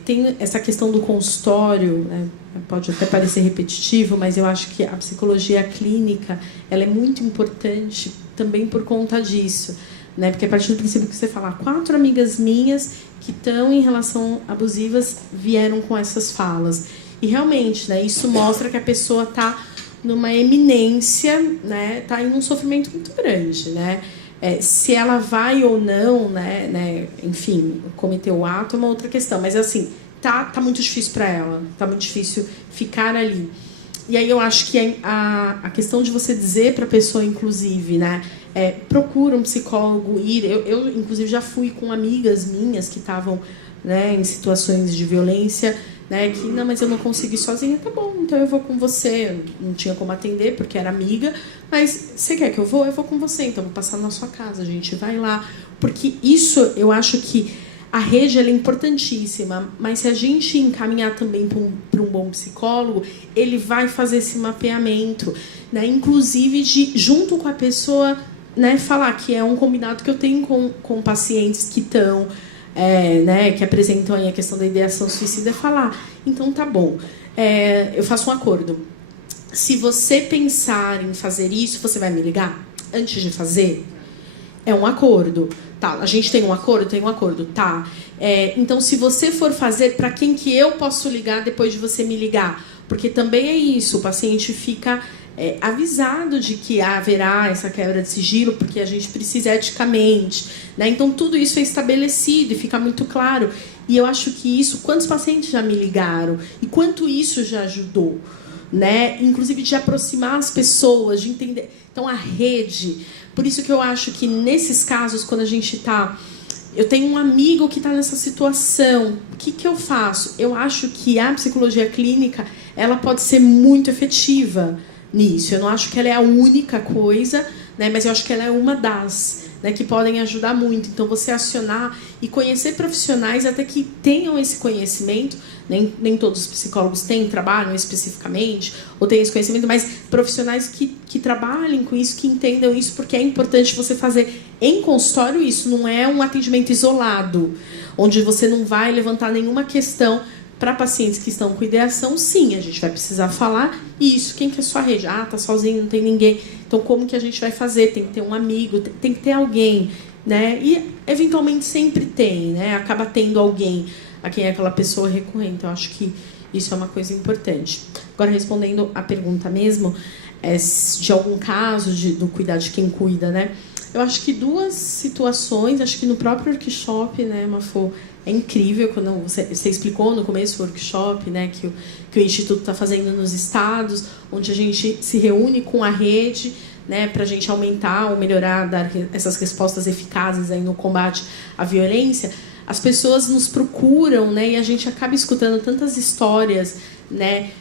tem essa questão do consultório, né, pode até parecer repetitivo, mas eu acho que a psicologia clínica ela é muito importante também por conta disso, né, porque a partir do princípio que você fala, 4 amigas minhas que estão em relação abusivas vieram com essas falas. E realmente, né, isso mostra que a pessoa está numa eminência, né, está em um sofrimento muito grande. Né? Se ela vai ou não, né, enfim, cometer o ato é uma outra questão. Mas, assim, tá muito difícil para ela, tá muito difícil ficar ali. E aí eu acho que a questão de você dizer para a pessoa, inclusive, né, procura um psicólogo, eu inclusive já fui com amigas minhas que estavam, né, em situações de violência, né, que não, mas eu não consegui sozinha, tá bom, então eu vou com você, não tinha como atender porque era amiga, mas você quer que eu vou com você, então vou passar na sua casa, a gente vai lá, porque isso eu acho que a rede ela é importantíssima, mas se a gente encaminhar também para um bom psicólogo, ele vai fazer esse mapeamento, né, inclusive junto com a pessoa, né, falar que é um combinado que eu tenho com pacientes que estão, né, que apresentam aí a questão da ideação suicida, é falar, então tá bom, eu faço um acordo. Se você pensar em fazer isso, você vai me ligar antes de fazer? É um acordo. Tá, a gente tem um acordo? Tem um acordo. Tá. Então, se você for fazer, para quem que eu posso ligar depois de você me ligar? Porque também é isso, o paciente fica avisado de que haverá essa quebra de sigilo, porque a gente precisa eticamente, né? Então, tudo isso é estabelecido e fica muito claro. E eu acho que isso, quantos pacientes já me ligaram e quanto isso já ajudou, né? Inclusive de aproximar as pessoas, de entender. Então, a rede. Por isso que eu acho que nesses casos, quando a gente está... Eu tenho um amigo que está nessa situação. O que eu faço? Eu acho que a psicologia clínica ela pode ser muito efetiva nisso. Eu não acho que ela é a única coisa, né? Mas eu acho que ela é uma das, né, que podem ajudar muito. Então, você acionar e conhecer profissionais até que tenham esse conhecimento. Nem todos os psicólogos trabalham especificamente, ou têm esse conhecimento, mas profissionais que trabalhem com isso, que entendam isso, porque é importante você fazer em consultório isso. Não é um atendimento isolado, onde você não vai levantar nenhuma questão. Para pacientes que estão com ideação, sim, a gente vai precisar falar isso. Quem que é sua rede? Tá sozinho, não tem ninguém. Então, como que a gente vai fazer? Tem que ter um amigo, tem que ter alguém, né? E, eventualmente, sempre tem, né? Acaba tendo alguém a quem aquela pessoa recorrente. Então, acho que isso é uma coisa importante. Agora, respondendo a pergunta mesmo, de algum caso do cuidar de quem cuida, né? Eu acho que 2 situações, acho que no próprio workshop, né, Mafô, é incrível quando você explicou no começo do workshop, né, que o Instituto está fazendo nos estados, onde a gente se reúne com a rede, né, para a gente aumentar ou melhorar, dar essas respostas eficazes aí no combate à violência. As pessoas nos procuram, né, e a gente acaba escutando tantas histórias, né.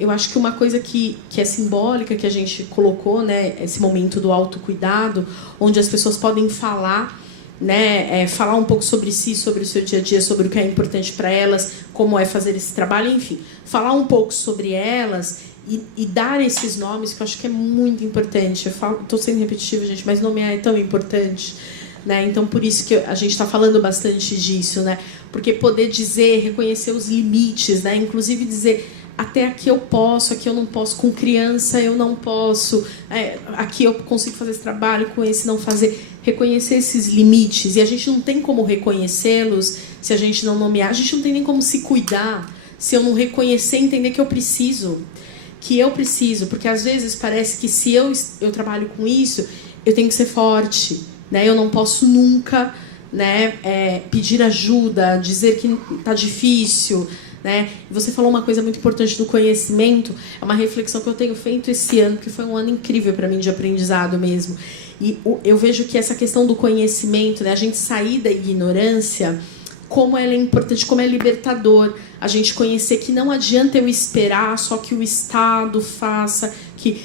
Eu acho que uma coisa que é simbólica que a gente colocou, né, esse momento do autocuidado, onde as pessoas podem falar, né, falar um pouco sobre si, sobre o seu dia a dia, sobre o que é importante para elas, como é fazer esse trabalho, enfim, falar um pouco sobre elas e dar esses nomes, que eu acho que é muito importante. Estou sendo repetitiva, gente, mas nomear é tão importante, né? Então, por isso que a gente está falando bastante disso, né? Porque poder dizer, reconhecer os limites, né? Inclusive dizer... Até aqui eu posso, aqui eu não posso. Com criança eu não posso. Aqui eu consigo fazer esse trabalho, com esse não fazer. Reconhecer esses limites. E a gente não tem como reconhecê-los se a gente não nomear. A gente não tem nem como se cuidar se eu não reconhecer e entender que eu preciso. Porque às vezes parece que se eu trabalho com isso, eu tenho que ser forte, né? Eu não posso nunca, né, pedir ajuda, dizer que está difícil... Né? Você falou uma coisa muito importante do conhecimento, é uma reflexão que eu tenho feito esse ano, que foi um ano incrível para mim de aprendizado mesmo. E eu vejo que essa questão do conhecimento, né, a gente sair da ignorância, como ela é importante, como é libertador, a gente conhecer que não adianta eu esperar só que o Estado faça, que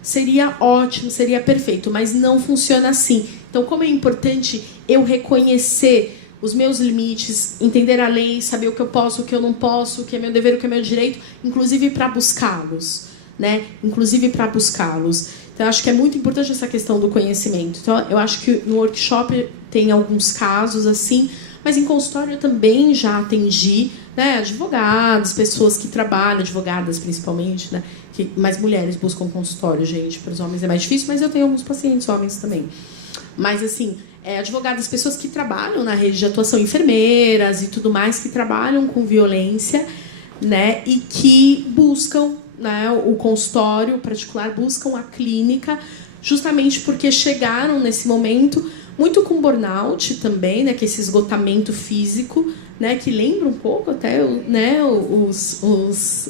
seria ótimo, seria perfeito, mas não funciona assim. Então, como é importante eu reconhecer os meus limites, entender a lei, saber o que eu posso, o que eu não posso, o que é meu dever, o que é meu direito, inclusive para buscá-los, né? Inclusive para buscá-los. Então, eu acho que é muito importante essa questão do conhecimento. Então, eu acho que no workshop tem alguns casos assim, mas em consultório eu também já atendi, né, advogados, pessoas que trabalham, advogadas principalmente, né? Mais mulheres buscam consultório, gente. Para os homens é mais difícil, mas eu tenho alguns pacientes homens também. Mas, assim... advogadas, pessoas que trabalham na rede de atuação, enfermeiras e tudo mais, que trabalham com violência, né, e que buscam, né, o consultório particular, buscam a clínica, justamente porque chegaram nesse momento muito com burnout também, né, que é esse esgotamento físico, né, que lembra um pouco até, né, os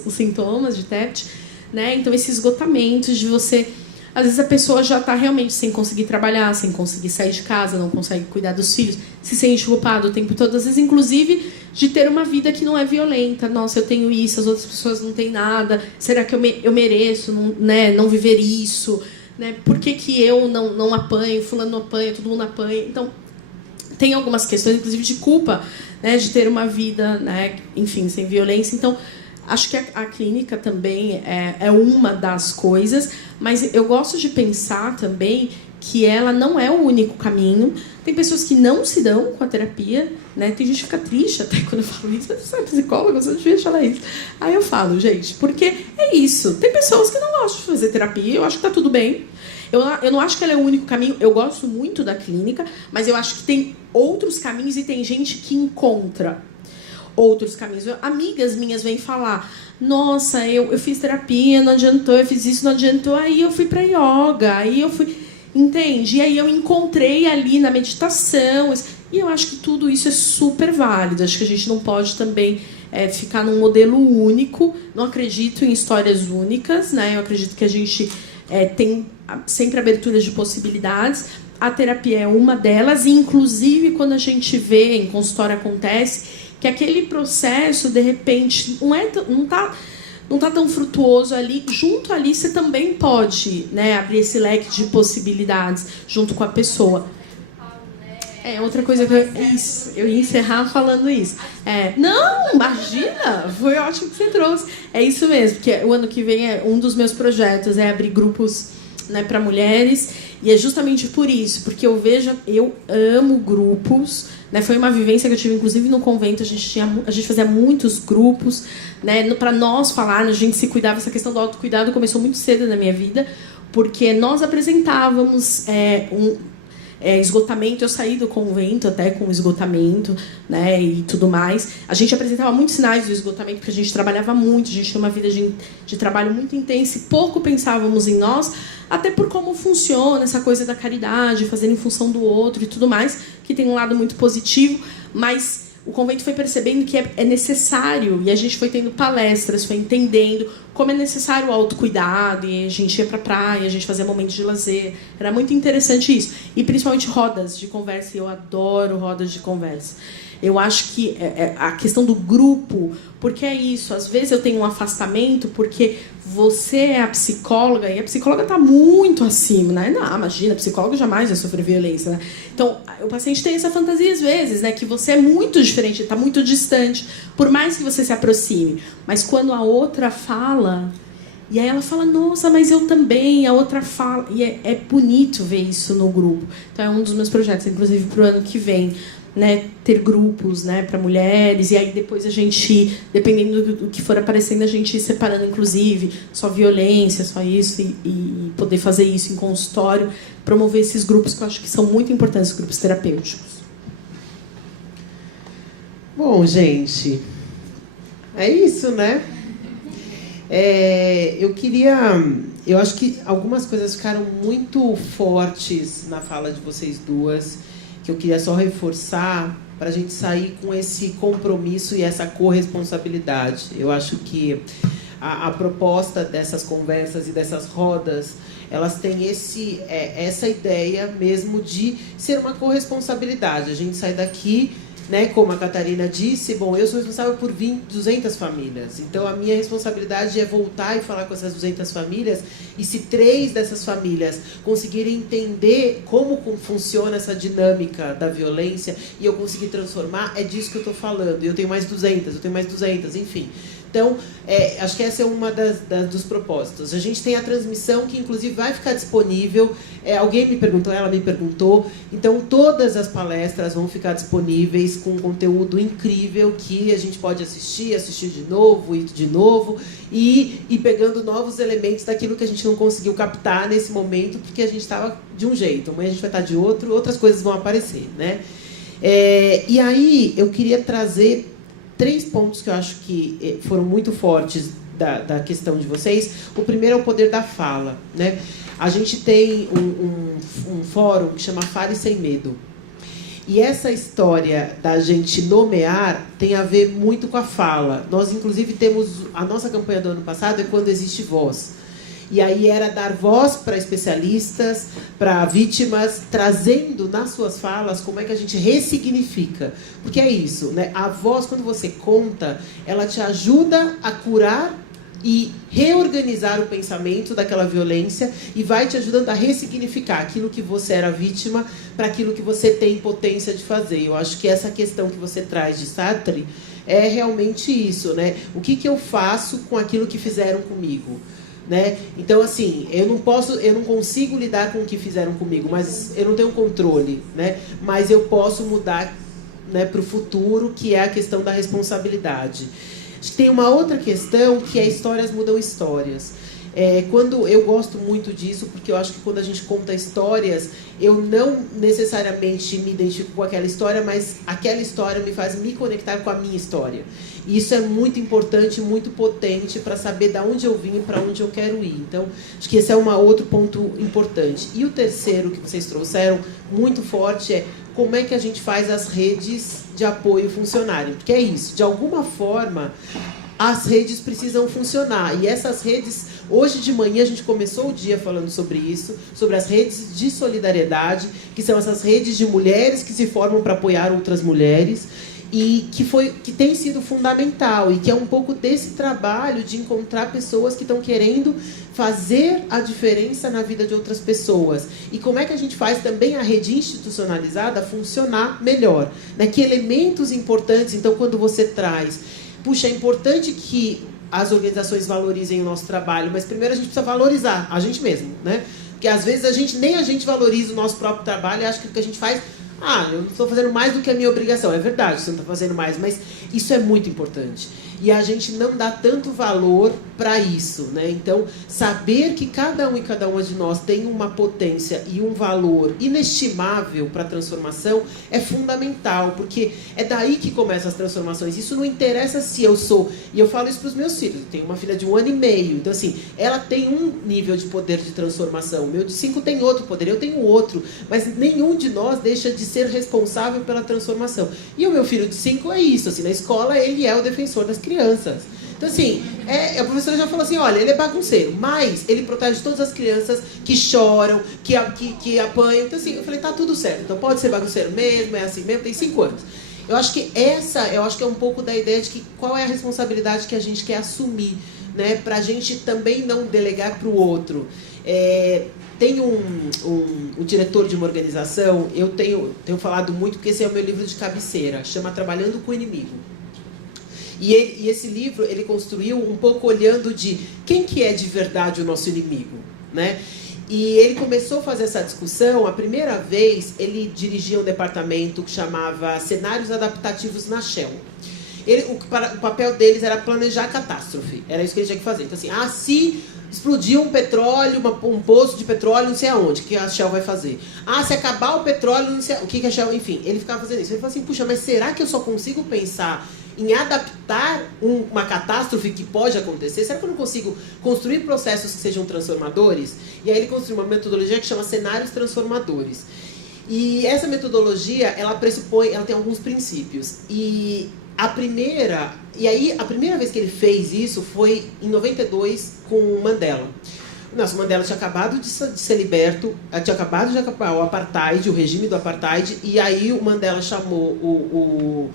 sintomas de TEPT, né, então esse esgotamento de você... Às vezes a pessoa já está realmente sem conseguir trabalhar, sem conseguir sair de casa, não consegue cuidar dos filhos, se sente culpado o tempo todo, às vezes, inclusive, de ter uma vida que não é violenta. Nossa, eu tenho isso, as outras pessoas não têm nada. Será que eu mereço, não viver isso? Né? Por que eu não apanho, fulano não apanha, todo mundo apanha? Então, tem algumas questões, inclusive, de culpa, né, de ter uma vida, né, enfim, sem violência. Então, acho que a clínica também é uma das coisas, mas eu gosto de pensar também que ela não é o único caminho. Tem pessoas que não se dão com a terapia, né? Tem gente que fica triste até quando eu falo isso. Você é psicóloga, você não devia falar isso. Aí eu falo, gente, porque é isso. Tem pessoas que não gostam de fazer terapia, eu acho que tá tudo bem. Eu não acho que ela é o único caminho. Eu gosto muito da clínica, mas eu acho que tem outros caminhos e tem gente que encontra outros caminhos. Amigas minhas vêm falar, nossa, eu fiz terapia, não adiantou, eu fiz isso, não adiantou, aí eu fui para yoga, aí eu fui... Entende? E aí eu encontrei ali na meditação, e eu acho que tudo isso é super válido. Acho que a gente não pode também ficar num modelo único. Não acredito em histórias únicas, né? Eu acredito que a gente tem sempre aberturas de possibilidades. A terapia é uma delas, e inclusive quando a gente vê, em consultório acontece, que aquele processo, de repente, não tá tão frutuoso ali, junto ali você também pode, né, abrir esse leque de possibilidades junto com a pessoa. Outra coisa que eu ia encerrar falando isso. Não, imagina, foi ótimo que você trouxe. É isso mesmo, porque o ano que vem um dos meus projetos é abrir grupos, né, para mulheres, e é justamente por isso, porque eu amo grupos, né? Foi uma vivência que eu tive, inclusive, no convento. A gente fazia muitos grupos, né, para nós falar, a gente se cuidava. Essa questão do autocuidado começou muito cedo na minha vida, porque nós apresentávamos esgotamento. Eu saí do convento até com esgotamento, né, e tudo mais. A gente apresentava muitos sinais do esgotamento, porque a gente trabalhava muito, a gente tinha uma vida de trabalho muito intensa, e pouco pensávamos em nós, até por como funciona essa coisa da caridade, fazer em função do outro e tudo mais, que tem um lado muito positivo, mas o convento foi percebendo que é necessário, e a gente foi tendo palestras, foi entendendo como é necessário o autocuidado, e a gente ia para a praia, a gente fazia momentos de lazer. Era muito interessante isso. E principalmente rodas de conversa, e eu adoro rodas de conversa. Eu acho que a questão do grupo, porque é isso, às vezes eu tenho um afastamento porque você é a psicóloga, e a psicóloga está muito acima, né? Não, imagina, a psicóloga jamais vai sofrer violência, né? Então, o paciente tem essa fantasia às vezes, né? Que você é muito diferente, está muito distante, por mais que você se aproxime. Mas quando a outra fala, e aí ela fala, nossa, mas eu também, a outra fala, e é bonito ver isso no grupo. Então, é um dos meus projetos, inclusive, para o ano que vem, né, ter grupos, né, para mulheres, e aí depois a gente, dependendo do que for aparecendo, a gente ir separando, inclusive, só violência, só isso, e poder fazer isso em consultório, promover esses grupos que eu acho que são muito importantes, grupos terapêuticos. Bom, gente, é isso, né? Eu acho que algumas coisas ficaram muito fortes na fala de vocês duas, que eu queria só reforçar para a gente sair com esse compromisso e essa corresponsabilidade. Eu acho que a proposta dessas conversas e dessas rodas, elas têm essa ideia mesmo de ser uma corresponsabilidade. A gente sai daqui, né, como a Catarina disse, bom, eu sou responsável por 200 famílias. Então, a minha responsabilidade é voltar e falar com essas 200 famílias, e se 3 dessas famílias conseguirem entender como funciona essa dinâmica da violência, e eu conseguir transformar, é disso que eu estou falando. E eu tenho mais 200, eu tenho mais 200, enfim. Então, acho que essa é uma dos propósitos. A gente tem a transmissão, que inclusive vai ficar disponível. Alguém me perguntou, ela me perguntou. Então, todas as palestras vão ficar disponíveis com conteúdo incrível que a gente pode assistir de novo e de novo, e pegando novos elementos daquilo que a gente não conseguiu captar nesse momento, porque a gente estava de um jeito, amanhã a gente vai estar de outro, outras coisas vão aparecer, né? E aí, eu queria trazer 3 pontos que eu acho que foram muito fortes da questão de vocês. O primeiro é o poder da fala, né? A gente tem um fórum que chama Fale Sem Medo. E essa história da gente nomear tem a ver muito com a fala. Nós, inclusive, temos... A nossa campanha do ano passado é Quando Existe Voz. E aí era dar voz para especialistas, para vítimas, trazendo nas suas falas como é que a gente ressignifica. Porque é isso, né? A voz, quando você conta, ela te ajuda a curar e reorganizar o pensamento daquela violência, e vai te ajudando a ressignificar aquilo que você era vítima para aquilo que você tem potência de fazer. Eu acho que essa questão que você traz de Sartre é realmente isso, né? O que eu faço com aquilo que fizeram comigo? Né? Então, assim, eu não consigo lidar com o que fizeram comigo, mas eu não tenho controle, né? Mas eu posso mudar, né, para o futuro, que é a questão da responsabilidade. Tem uma outra questão, que é histórias mudam histórias. Quando eu gosto muito disso, porque eu acho que quando a gente conta histórias, eu não necessariamente me identifico com aquela história, mas aquela história me faz me conectar com a minha história. E isso é muito importante, muito potente para saber de onde eu vim e para onde eu quero ir. Então, acho que esse é outro ponto importante. E o terceiro que vocês trouxeram, muito forte, é como é que a gente faz as redes de apoio funcionarem. Porque é isso, de alguma forma, as redes precisam funcionar. E essas redes, hoje de manhã a gente começou o dia falando sobre isso, sobre as redes de solidariedade, que são essas redes de mulheres que se formam para apoiar outras mulheres, e que tem sido fundamental, e que é um pouco desse trabalho de encontrar pessoas que estão querendo fazer a diferença na vida de outras pessoas. E como é que a gente faz também a rede institucionalizada funcionar melhor, né? Que elementos importantes, então, quando você traz... Puxa, é importante que as organizações valorizem o nosso trabalho, mas primeiro a gente precisa valorizar a gente mesmo, né? Porque às vezes nem a gente valoriza o nosso próprio trabalho e acha que o que a gente faz... eu não estou fazendo mais do que a minha obrigação. É verdade, você não está fazendo mais, mas isso é muito importante. E a gente não dá tanto valor para isso, né? Então, saber que cada um e cada uma de nós tem uma potência e um valor inestimável para a transformação é fundamental, porque é daí que começam as transformações. Isso não interessa se eu sou... E eu falo isso para os meus filhos. Eu tenho uma filha de 1 ano e meio. Então, assim, ela tem um nível de poder de transformação. O meu de 5 tem outro poder, eu tenho outro. Mas nenhum de nós deixa de ser responsável pela transformação. E o meu filho de 5 é isso. Assim, na escola, ele é o defensor das crianças. Então, assim, a professora já falou assim, olha, ele é bagunceiro, mas ele protege todas as crianças que choram, que apanham. Então, assim, eu falei, tá tudo certo. Então, pode ser bagunceiro mesmo, é assim mesmo, tem 5 anos. Eu acho que é um pouco da ideia de que qual é a responsabilidade que a gente quer assumir, né? Pra gente também não delegar para o outro. Tem um diretor de uma organização, eu tenho falado muito, porque esse é o meu livro de cabeceira, chama Trabalhando com o Inimigo. E esse livro ele construiu um pouco olhando de quem que é de verdade o nosso inimigo, né? E ele começou a fazer essa discussão. A primeira vez ele dirigia um departamento que chamava Cenários Adaptativos na Shell. O papel deles era planejar a catástrofe, era isso que ele tinha que fazer. Então, assim, se explodir um petróleo, um poço de petróleo, não sei aonde, o que a Shell vai fazer? Se acabar o petróleo, não sei o que a Shell... Enfim, ele ficava fazendo isso. Ele falou assim, puxa, mas será que eu só consigo pensar em adaptar uma catástrofe que pode acontecer? Será que eu não consigo construir processos que sejam transformadores? E aí ele construiu uma metodologia que chama Cenários Transformadores. E essa metodologia, ela tem alguns princípios. E a primeira vez que ele fez isso foi em 92 com o Mandela. Nossa, o Mandela tinha acabado de ser liberto, tinha acabado de acabar o apartheid, o regime do apartheid, e aí o Mandela chamou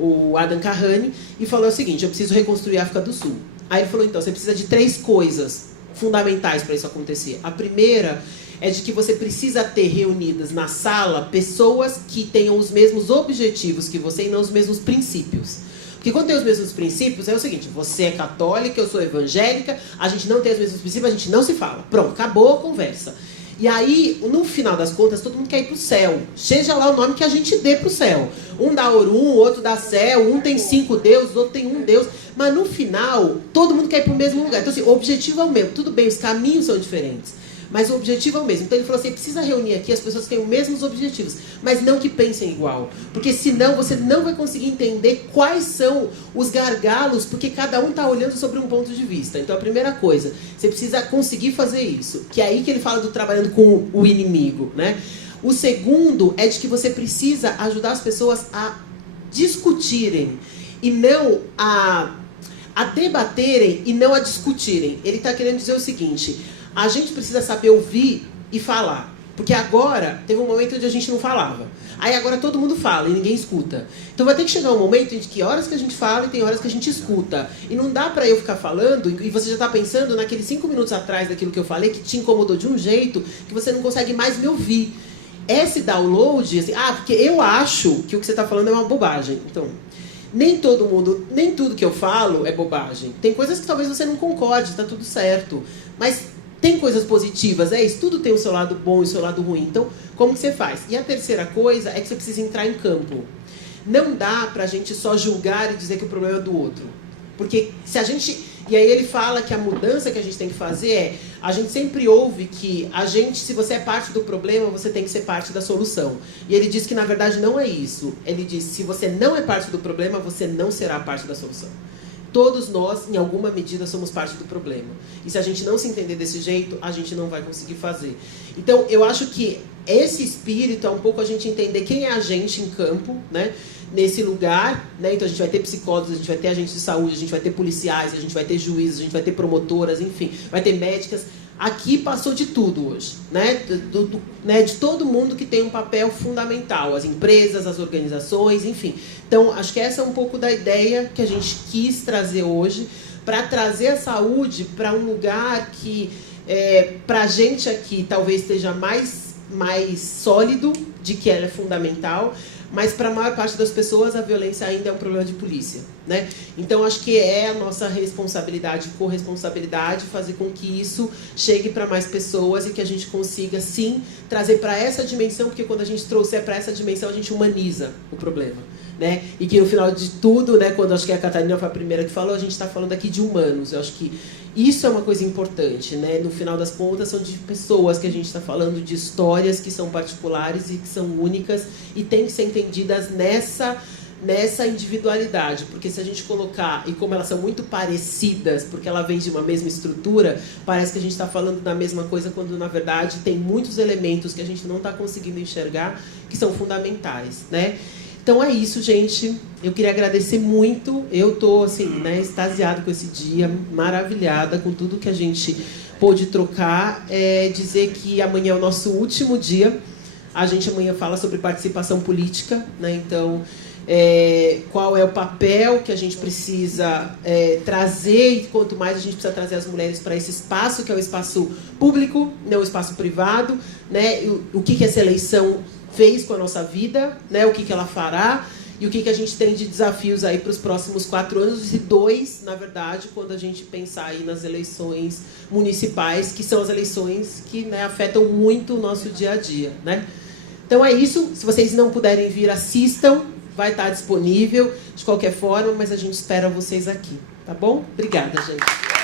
o Adam Kahane e falou o seguinte, eu preciso reconstruir a África do Sul. Aí ele falou, então, você precisa de 3 coisas fundamentais para isso acontecer. A primeira é de que você precisa ter reunidas na sala pessoas que tenham os mesmos objetivos que você e não os mesmos princípios. Porque quando tem os mesmos princípios, é o seguinte, você é católica, eu sou evangélica, a gente não tem os mesmos princípios, a gente não se fala. Pronto, acabou a conversa. E aí, no final das contas, todo mundo quer ir pro céu. Seja lá o nome que a gente dê pro céu. Um dá Orum, outro dá céu, um tem 5 deuses, outro tem 1 deus. Mas no final, todo mundo quer ir pro mesmo lugar. Então, assim, o objetivo é o mesmo. Tudo bem, os caminhos são diferentes. Mas o objetivo é o mesmo. Então ele falou assim, precisa reunir aqui as pessoas que têm os mesmos objetivos, mas não que pensem igual. Porque senão você não vai conseguir entender quais são os gargalos, porque cada um está olhando sobre um ponto de vista. Então a primeira coisa, você precisa conseguir fazer isso. Que é aí que ele fala do trabalhando com o inimigo, né? O segundo é de que você precisa ajudar as pessoas a discutirem e não a debaterem e não a discutirem. Ele está querendo dizer o seguinte... A gente precisa saber ouvir e falar. Porque agora, teve um momento onde a gente não falava. Aí agora todo mundo fala e ninguém escuta. Então vai ter que chegar um momento em que horas que a gente fala e tem horas que a gente escuta. E não dá pra eu ficar falando e você já tá pensando naqueles 5 minutos atrás daquilo que eu falei que te incomodou de um jeito que você não consegue mais me ouvir. Esse download, assim, porque eu acho que o que você tá falando é uma bobagem. Então... Nem tudo que eu falo é bobagem. Tem coisas que talvez você não concorde, tá tudo certo. Mas tem coisas positivas, é isso. Tudo tem o seu lado bom e o seu lado ruim. Então, como que você faz? E a terceira coisa é que você precisa entrar em campo. Não dá pra gente só julgar e dizer que o problema é do outro. Porque se a gente... E aí ele fala que a mudança que a gente tem que fazer a gente sempre ouve que se você é parte do problema, você tem que ser parte da solução. E ele diz que, na verdade, não é isso. Ele diz, se você não é parte do problema, você não será parte da solução. Todos nós, em alguma medida, somos parte do problema. E se a gente não se entender desse jeito, a gente não vai conseguir fazer. Então, eu acho que esse espírito é um pouco a gente entender quem é a gente em campo, né? Nesse lugar, né? Então a gente vai ter psicólogos, a gente vai ter agentes de saúde, a gente vai ter policiais, a gente vai ter juízes, a gente vai ter promotoras, enfim, vai ter médicas. Aqui passou de tudo hoje, né? De todo mundo que tem um papel fundamental, as empresas, as organizações, enfim. Então, acho que essa é um pouco da ideia que a gente quis trazer hoje, para trazer a saúde para um lugar que, para a gente aqui, talvez esteja mais sólido, de que ela é fundamental, mas para a maior parte das pessoas a violência ainda é um problema de polícia, né? Então acho que é a nossa responsabilidade, corresponsabilidade, fazer com que isso chegue para mais pessoas e que a gente consiga sim trazer para essa dimensão, porque quando a gente trouxer para essa dimensão a gente humaniza o problema, né? E que no final de tudo, né, quando acho que a Catarina foi a primeira que falou, a gente está falando aqui de humanos. Eu acho que isso é uma coisa importante, né? No final das contas, são de pessoas que a gente está falando, de histórias que são particulares e que são únicas e têm que ser entendidas nessa individualidade, porque se a gente colocar, e como elas são muito parecidas, porque ela vem de uma mesma estrutura, parece que a gente está falando da mesma coisa, quando na verdade tem muitos elementos que a gente não está conseguindo enxergar, que são fundamentais, né? Então é isso, gente. Eu queria agradecer muito. Eu estou assim, né, extasiado com esse dia, maravilhada com tudo que a gente pôde trocar. Dizer que amanhã é o nosso último dia. A gente amanhã fala sobre participação política, né? Então, qual é o papel que a gente precisa trazer, e quanto mais a gente precisa trazer as mulheres para esse espaço, que é o espaço público, não o espaço privado, né? O que essa eleição fez com a nossa vida, né? O que ela fará e o que a gente tem de desafios aí para os próximos 4 anos e 2, na verdade, quando a gente pensar aí nas eleições municipais, que são as eleições que, né, afetam muito o nosso dia a dia, né? Então é isso. Se vocês não puderem vir, assistam. Vai estar disponível de qualquer forma, mas a gente espera vocês aqui, tá bom? Obrigada, gente.